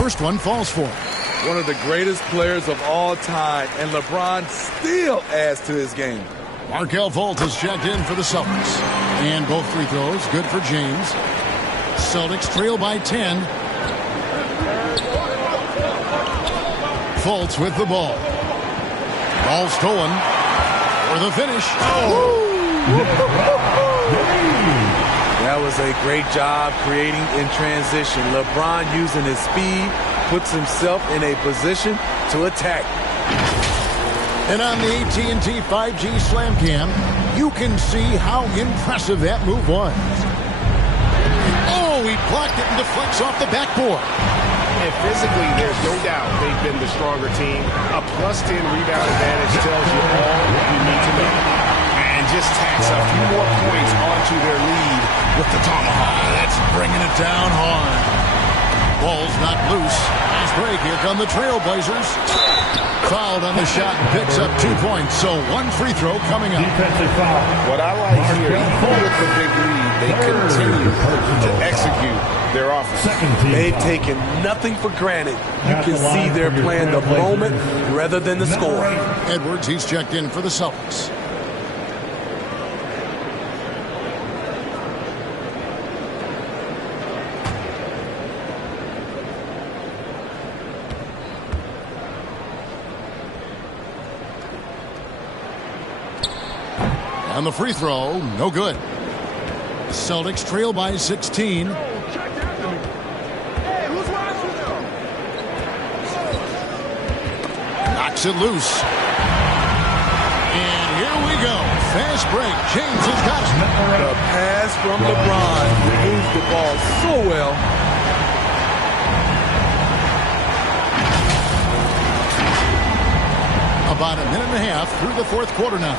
First one falls for him. One of the greatest players of all time, and LeBron still adds to his game. Markelle Fultz has checked in for the Celtics. And both free throws, good for James. Celtics trail by 10. Fultz with the ball. Ball stolen for the finish. That was a great job creating in transition. LeBron, using his speed, puts himself in a position to attack. And on the AT&T 5G Slam Cam, you can see how impressive that move was. Oh, he blocked it and deflects off the backboard. And physically, there's no doubt they've been the stronger team. A +10 rebound advantage tells you all you need to know. And just tacks a few more points onto their lead with the tomahawk. That's bringing it down hard. Ball's not loose. Nice break. Here come the Trailblazers. Fouled on the shot and picks up 2 points. So one free throw coming up. Defensive foul. What I like here, even with the big lead, they continue to execute their offense. They've taken nothing for granted. You can see they're playing the moment rather than the score. Edwards, he's checked in for the Celtics. On the free throw, no good. Celtics trail by 16. Knocks it loose. And here we go. Fast break. James has got it. The pass from LeBron moves the ball so well. About a minute and a half through the fourth quarter now.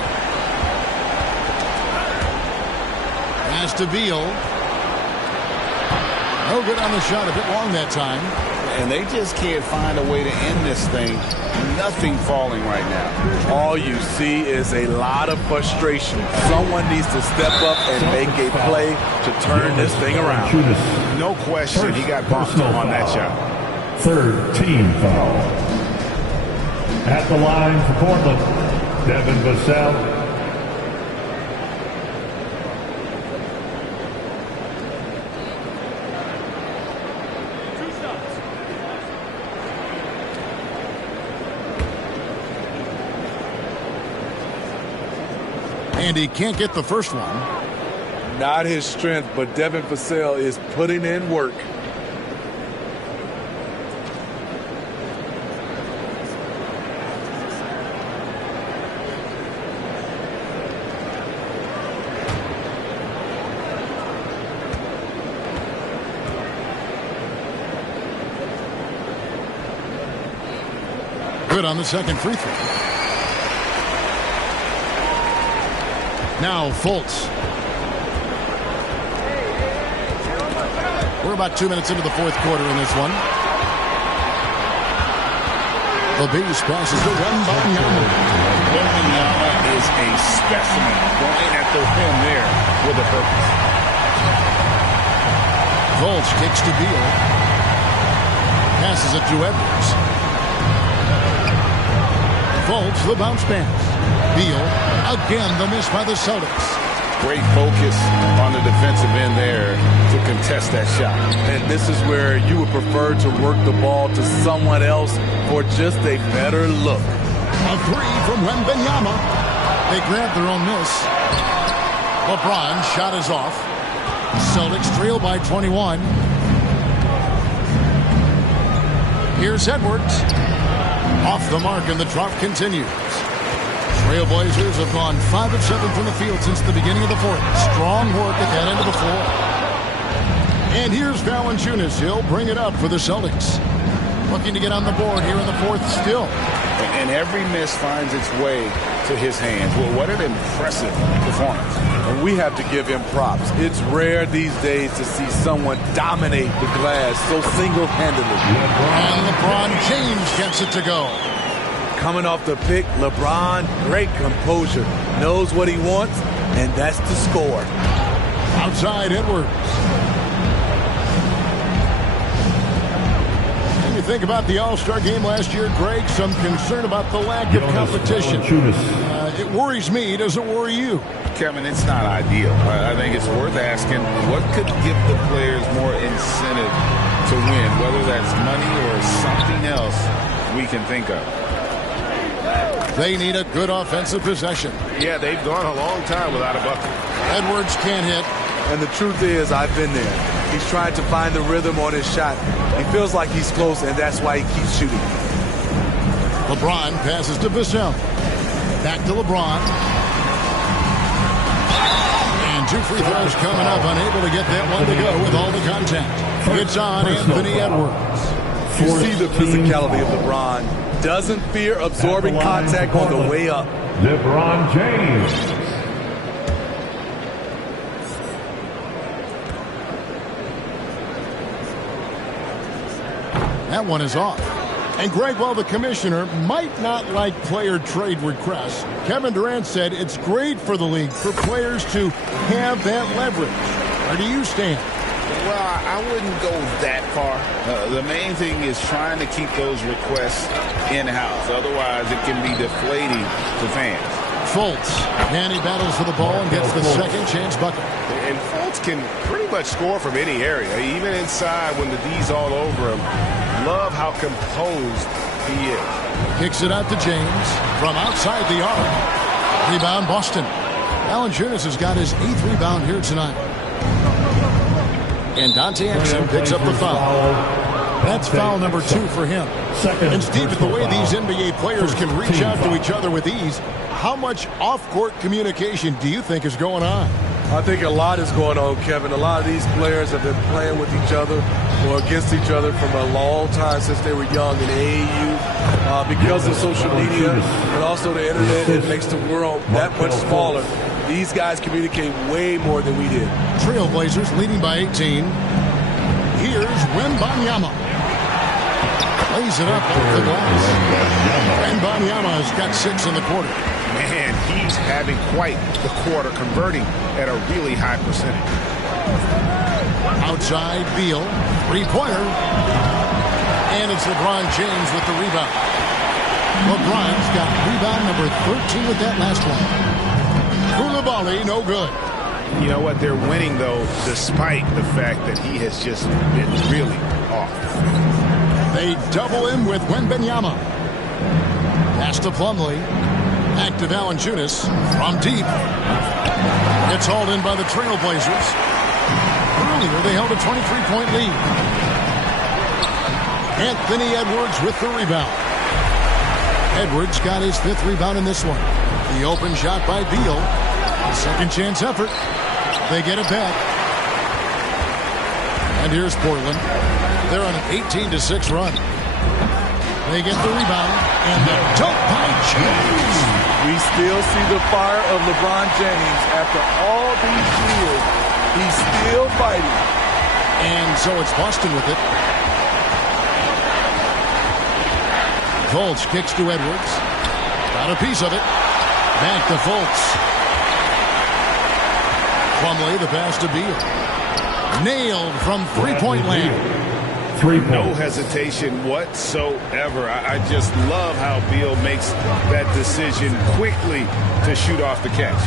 Pass to Beal. No good on the shot, a bit long that time. And they just can't find a way to end this thing. Nothing falling right now. All you see is a lot of frustration. Someone needs to step up and make a play to turn this thing around. No question, he got bumped on that shot. Third team foul. At the line for Portland, Devin Vassell. And he can't get the first one. Not his strength, but Devin Vassell is putting in work. Good on the second free throw. Now Fultz. We're about 2 minutes into the fourth quarter in this one. The base passes to Wembanyama. Wembanyama is a specimen going at the rim there with a purpose. Fultz kicks to Beal. Passes it to Edwards. Fultz, the bounce pass. Beal, again the miss by the Celtics. Great focus on the defensive end there to contest that shot. And this is where you would prefer to work the ball to someone else for just a better look. A three from Wembanyama. They grab their own miss. LeBron's shot is off. Celtics trail by 21. Here's Edwards. Off the mark, and the drought continues. Trailblazers have gone 5 of 7 from the field since the beginning of the fourth. Strong work at that end of the floor. And here's Valanciunas. He'll bring it up for the Celtics. Looking to get on the board here in the fourth still. And every miss finds its way to his hands. Well, what an impressive performance. And we have to give him props. It's rare these days to see someone dominate the glass so single-handedly. And LeBron James gets it to go. Coming off the pick, LeBron, great composure. Knows what he wants, and that's to score. Outside Edwards. When you think about the All-Star game last year, Greg, some concern about the lack of competition. It worries me. Does it worry you? Kevin, it's not ideal. I think it's worth asking what could give the players more incentive to win, whether that's money or something else we can think of. They need a good offensive possession. Yeah, they've gone a long time without a bucket. Edwards can't hit. And the truth is, I've been there. He's trying to find the rhythm on his shot. He feels like he's close, and that's why he keeps shooting. LeBron passes to Vassell. Back to LeBron. And 2 free throws coming up. Unable to get that one to go with all the contact. It's on Anthony Edwards. You see the physicality of LeBron. Doesn't fear absorbing contact on the way up. LeBron James. That one is off. And Greg, while the commissioner might not like player trade requests, Kevin Durant said it's great for the league for players to have that leverage. Where do you stand? Well, I wouldn't go that far. The main thing is trying to keep those requests in-house. Otherwise, it can be deflating to fans. Fultz. And he battles for the ball and gets the second chance bucket. And Fultz can pretty much score from any area, even inside when the D's all over him. Love how composed he is. Kicks it out to James from outside the arc. Rebound Boston. Valanciunas has got his 8th rebound here tonight. And Dante Exum picks up the foul. That's foul number 2 for him. And Steve, with the way these NBA players can reach out to each other with ease, how much off-court communication do you think is going on? I think a lot is going on, Kevin. A lot of these players have been playing with each other or against each other from a long time since they were young in AAU. Because of social media and also the internet, it makes the world that much smaller. These guys communicate way more than we did. Trailblazers leading by 18. Here's Wembanyama. Lays it up over the glass. Wembanyama has got 6 in the quarter. Man, he's having quite the quarter, converting at a really high percentage. Outside Beal, 3-pointer. And it's LeBron James with the rebound. LeBron's got rebound number 13 with that last one. Koulibaly, no good. You know what? They're winning, though, despite the fact that he has just been really off. They double him with Wembanyama. Pass to Plumlee. Back to Valanciunas from deep. It's hauled in by the Trailblazers. Earlier, they held a 23-point lead. Anthony Edwards with the rebound. Edwards got his 5th rebound in this one. The open shot by Beal. Second chance effort. They get it back. And here's Portland. They're on an 18-6 run. They get the rebound. And the dunk by James. We still see the fire of LeBron James after all these years. He's still fighting. And so it's Boston with it. Fultz kicks to Edwards. Got a piece of it. Back to Fultz. Plumlee, the pass to Beal. Nailed from three-point land. No hesitation whatsoever. I just love how Beal makes that decision quickly to shoot off the catch.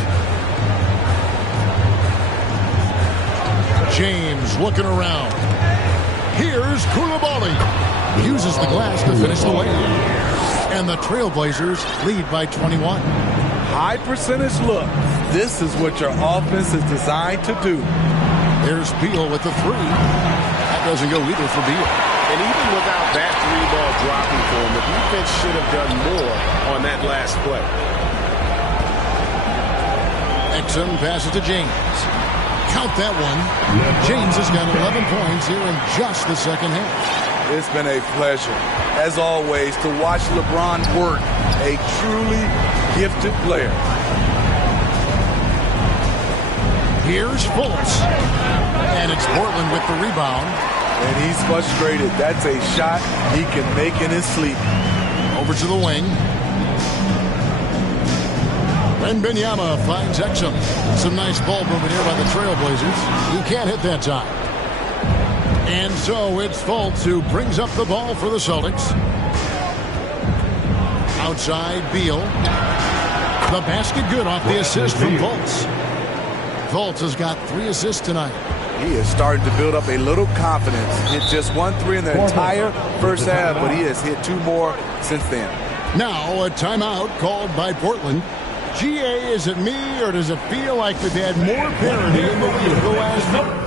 James looking around. Here's Koulibaly. Uses the glass to finish the way. And the Trailblazers lead by 21. High percentage look. This is what your offense is designed to do. There's Beal with the 3. That doesn't go either for Beal. And even without that 3-ball dropping for him, the defense should have done more on that last play. Exum passes to James. Count that one. James has got 11 points here in just the second half. It's been a pleasure, as always, to watch LeBron work. A truly gifted player. Here's Fultz. And it's Portland with the rebound. And he's frustrated. That's a shot he can make in his sleep. Over to the wing. Wembanyama finds Exum. Some nice ball movement here by the Trailblazers. He can't hit that time. And so it's Fultz who brings up the ball for the Celtics. Outside, Beal. The basket good off the assist from Fultz. Fultz has got 3 assists tonight. He is starting to build up a little confidence. Hit just 1 3 in the entire first half, but he has hit 2 more since then. Now a timeout called by Portland. GA, is it me, or does it feel like we've had more parity in the league the last...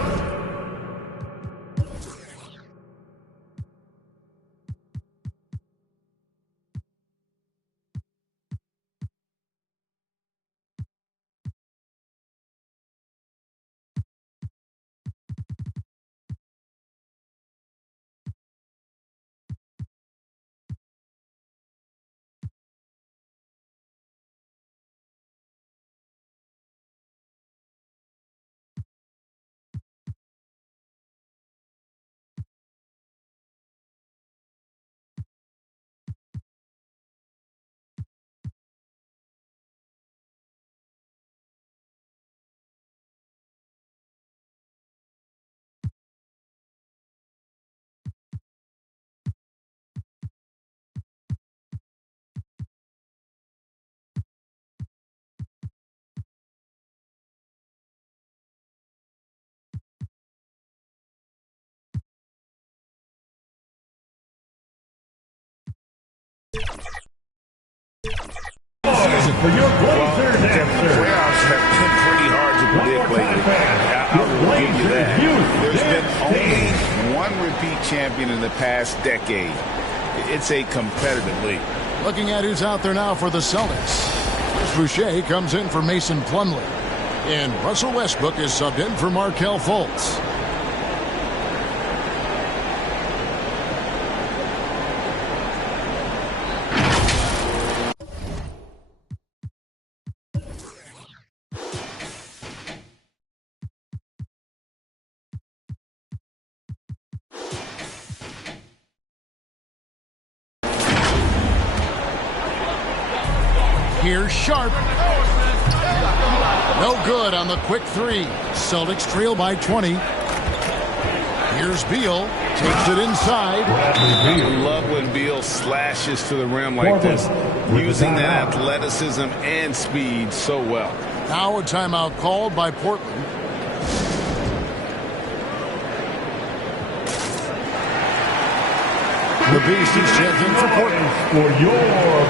For your Blazers the playoffs have been pretty hard to predict lately. I will give you that. There's been only one repeat champion in the past decade. It's a competitive league. Looking at who's out there now for the Celtics. Boucher comes in for Mason Plumlee. And Russell Westbrook is subbed in for Markelle Fultz. Here's Sharp. No good on the quick 3. Celtics trail by 20. Here's Beal. Takes it inside. I love when Beal slashes to the rim like this, using that athleticism and speed so well. Now a timeout called by Portland. The Beast is checked in for Portland. For your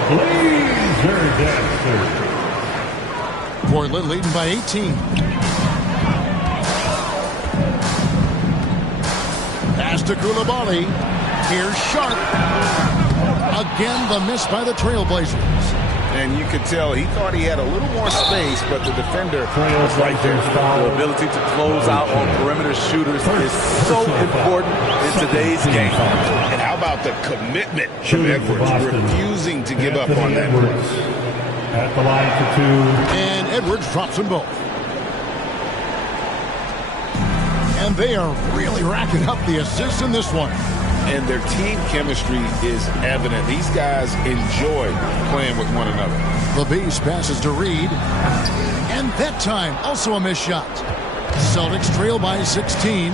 Blazer Dancers. Portland leading by 18. Pass to Koulibaly. Here's Sharp. Again, the miss by the Trailblazers. And you could tell he thought he had a little more space, but the defender was right there. The ability to close out on perimeter shooters is so important in today's game. And how about the commitment from Edwards, refusing to give up on that. At the line for 2. And Edwards drops them both. And they are really racking up the assists in this one. And their team chemistry is evident. These guys enjoy playing with one another. The Beast passes to Reed. And that time, also a missed shot. Celtics trail by 16.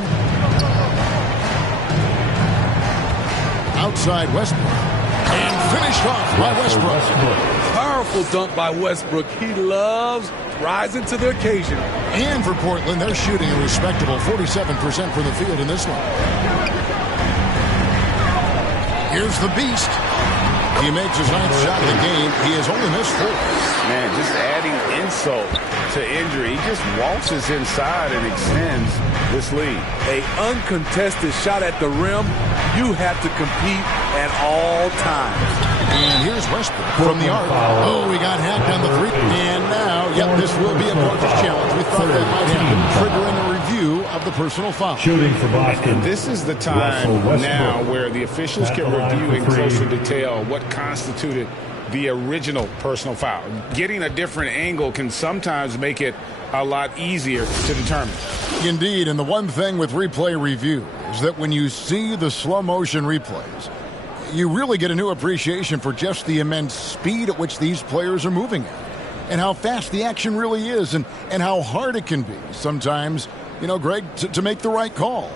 Outside Westbrook. And finished off by Westbrook. Powerful dunk by Westbrook. He loves rising to the occasion. And for Portland, they're shooting a respectable 47% from the field in this one. Here's the Beast. He makes his 9th shot of the game. He has only missed 4. Man, just adding insult to injury. He just waltzes inside and extends this lead. A uncontested shot at the rim. You have to compete at all times. And here's Westbrook from the arc. Oh, he got hacked on the 3. And now, yep, this will be a gorgeous challenge. We thought that might happen, triggering a review of the personal foul. Shooting for Boston. And this is the time now where the officials can review in closer detail what constituted the original personal foul. Getting a different angle can sometimes make it a lot easier to determine. Indeed, and the one thing with replay review is that when you see the slow motion replays, you really get a new appreciation for just the immense speed at which these players are moving at, and how fast the action really is, and how hard it can be sometimes, you know, Greg, to make the right call.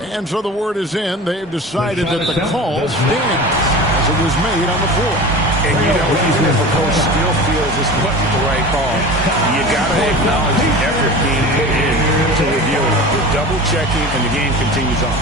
And so the word is in. They've decided that the call stands as it was made on the floor. And you know, even if a coach still feels this wasn't the right call, you got to acknowledge the effort being put in to review it. We're double checking, and the game continues on.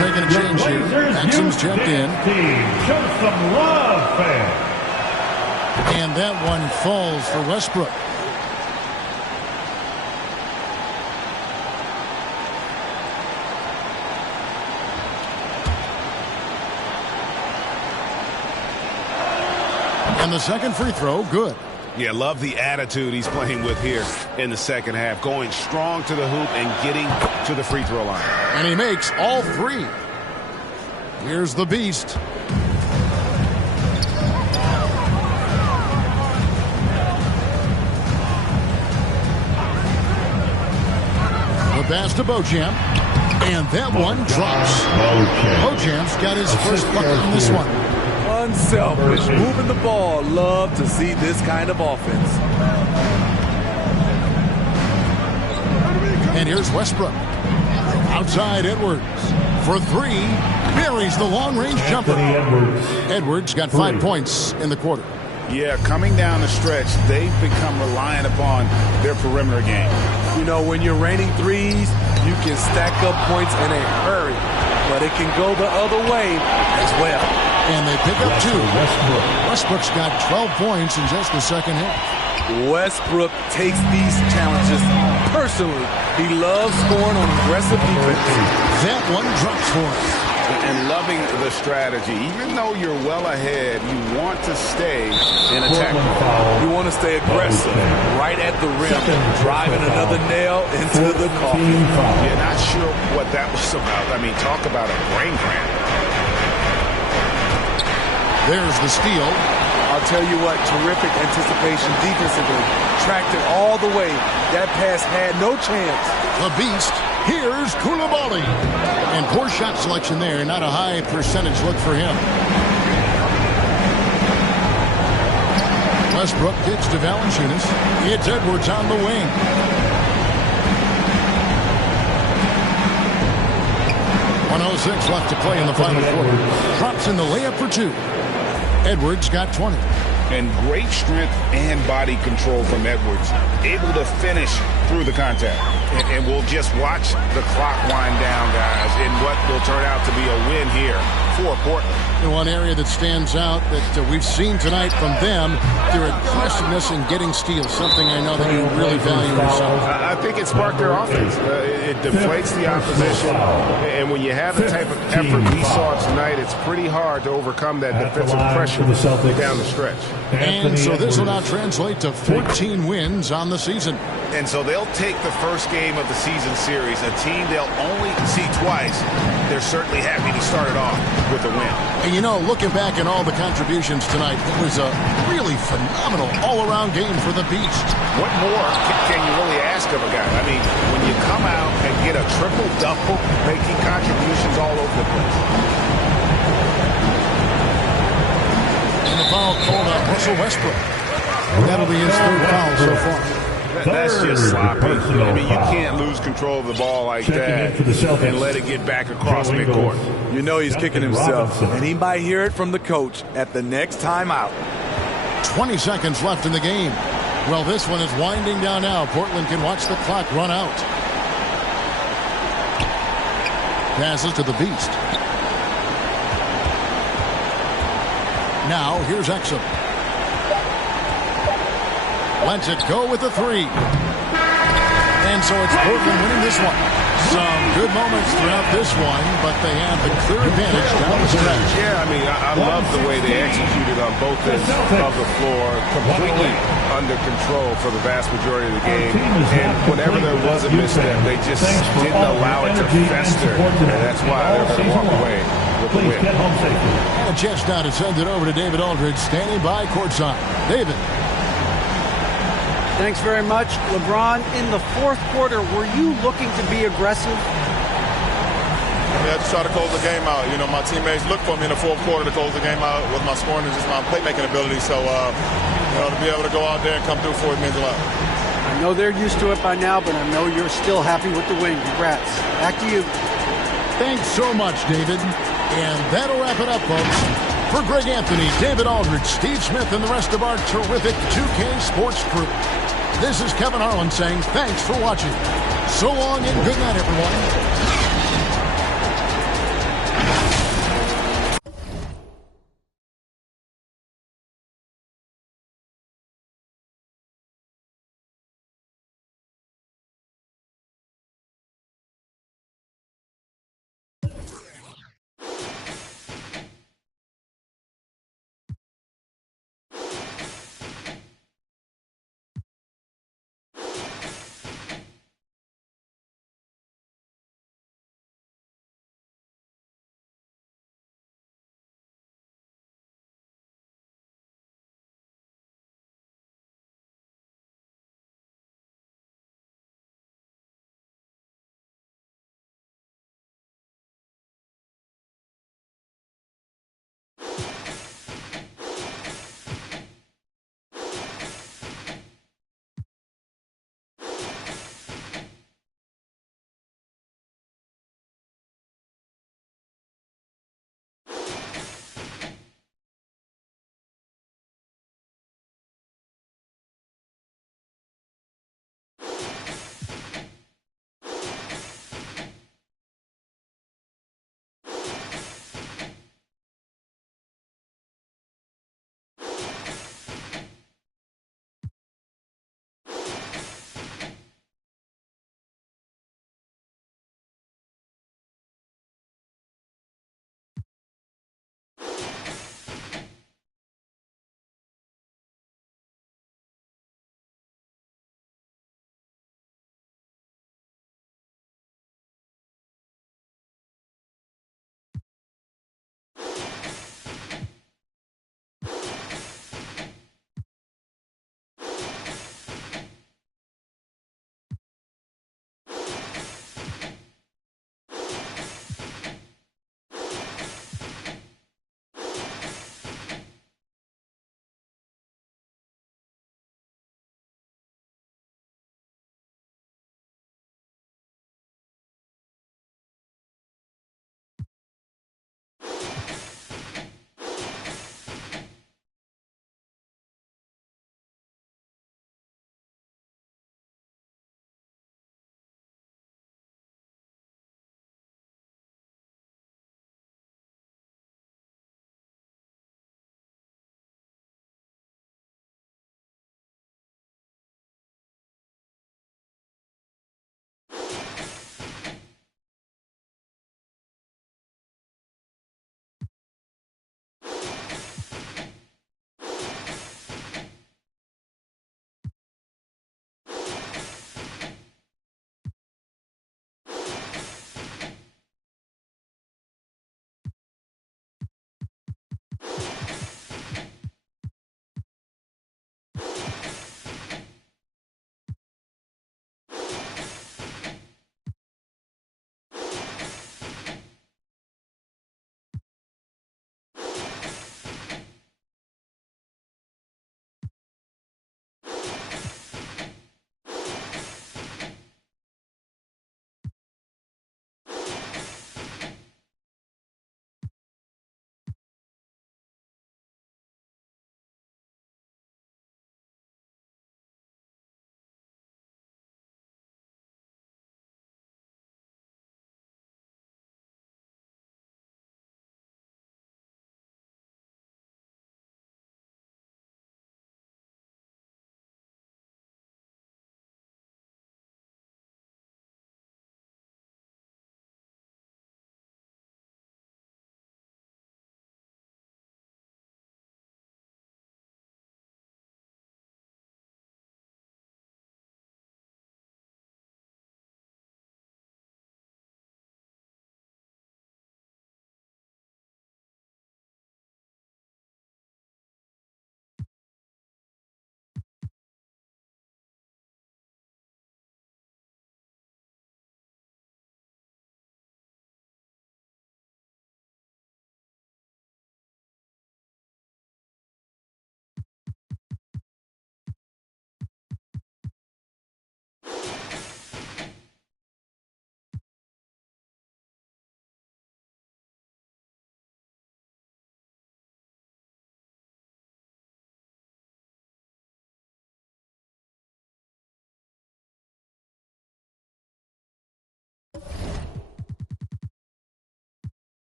Making a change here. Maxim's checked in. Show some love, fans. And that one falls for Westbrook. And the second free throw, good. Yeah, love the attitude he's playing with here in the second half. Going strong to the hoop and getting to the free throw line. And he makes all 3. Here's the Beast. The pass to Beauchamp. And that one drops. Beauchamp's got his first bucket in this one. Unselfish, moving the ball. Love to see this kind of offense. And here's Westbrook. Outside Edwards for 3. Buries the long-range jumper. Edwards got 5 points in the quarter. Yeah, coming down the stretch, they've become reliant upon their perimeter game. You know, when you're raining threes, you can stack up points in a hurry, but it can go the other way as well. And they pick up 2. Westbrook's got 12 points in just the second half. Westbrook takes these challenges personally. He loves scoring on aggressive defense. That one drops for him. And loving the strategy. Even though you're well ahead, you want to stay in attack. You want to stay aggressive, right at the rim, driving another nail into the coffin. You're not sure what that was about. I mean, talk about a brain cramp. There's the steal. I'll tell you what, terrific anticipation defensively. Tracked it all the way. That pass had no chance. The beast. Here's Koulibaly. And poor shot selection there. Not a high percentage look for him. Westbrook kicks to Valanciunas. It's Edwards on the wing. .106 left to play in the final quarter. Drops in the layup for 2. Edwards got 20. And great strength and body control from Edwards. Able to finish through the contact. And we'll just watch the clock wind down, guys, in what will turn out to be a win here for Portland. And one area that stands out that we've seen tonight from them, their aggressiveness in getting steals, something I know that you really value yourself. I think it sparked their offense. It deflates the opposition. And when you have the type of effort we saw tonight, it's pretty hard to overcome that defensive pressure down the stretch. And so this will now translate to 14 wins on the season. And so they'll take the first game of the season series, a team they'll only see twice. They're certainly happy to start it off with a win. And you know, looking back at all the contributions tonight, it was a really phenomenal all-around game for the Beast. What more can you really ask of a guy? I mean, when you come out and get a triple-double, making contributions all over the place. And the foul called on Russell Westbrook. And that'll be his third foul so far. That's just sloppy. I mean, you can't lose control of the ball like that and let it get back across midcourt. You know he's kicking himself, and he might hear it from the coach at the next timeout. 20 seconds left in the game. Well, this one is winding down now. Portland can watch the clock run out. Passes to the Beast. Now, here's Exum. Lets it go with the 3. And so it's Portland winning this one. Some good moments throughout this one, but they have the clear advantage down the stretch. Yeah, I mean, I love the way they executed on both ends of the floor. Completely under control for the vast majority of the game. And whenever there was a misstep, they just didn't allow it to fester. And that's why they're going to walk away with the win. And a chance now to send it over to David Aldridge, standing by courtside. David. Thanks very much. LeBron, in the fourth quarter, were you looking to be aggressive? Yeah, just try to close the game out. You know, my teammates look for me in the fourth quarter to close the game out with my scoring and just my playmaking ability. So, you know, to be able to go out there and come through for it means a lot. I know they're used to it by now, but I know you're still happy with the win. Congrats. Back to you. Thanks so much, David. And that'll wrap it up, folks. For Greg Anthony, David Aldridge, Steve Smith, and the rest of our terrific 2K Sports crew, this is Kevin Harlan saying thanks for watching. So long and good night, everyone.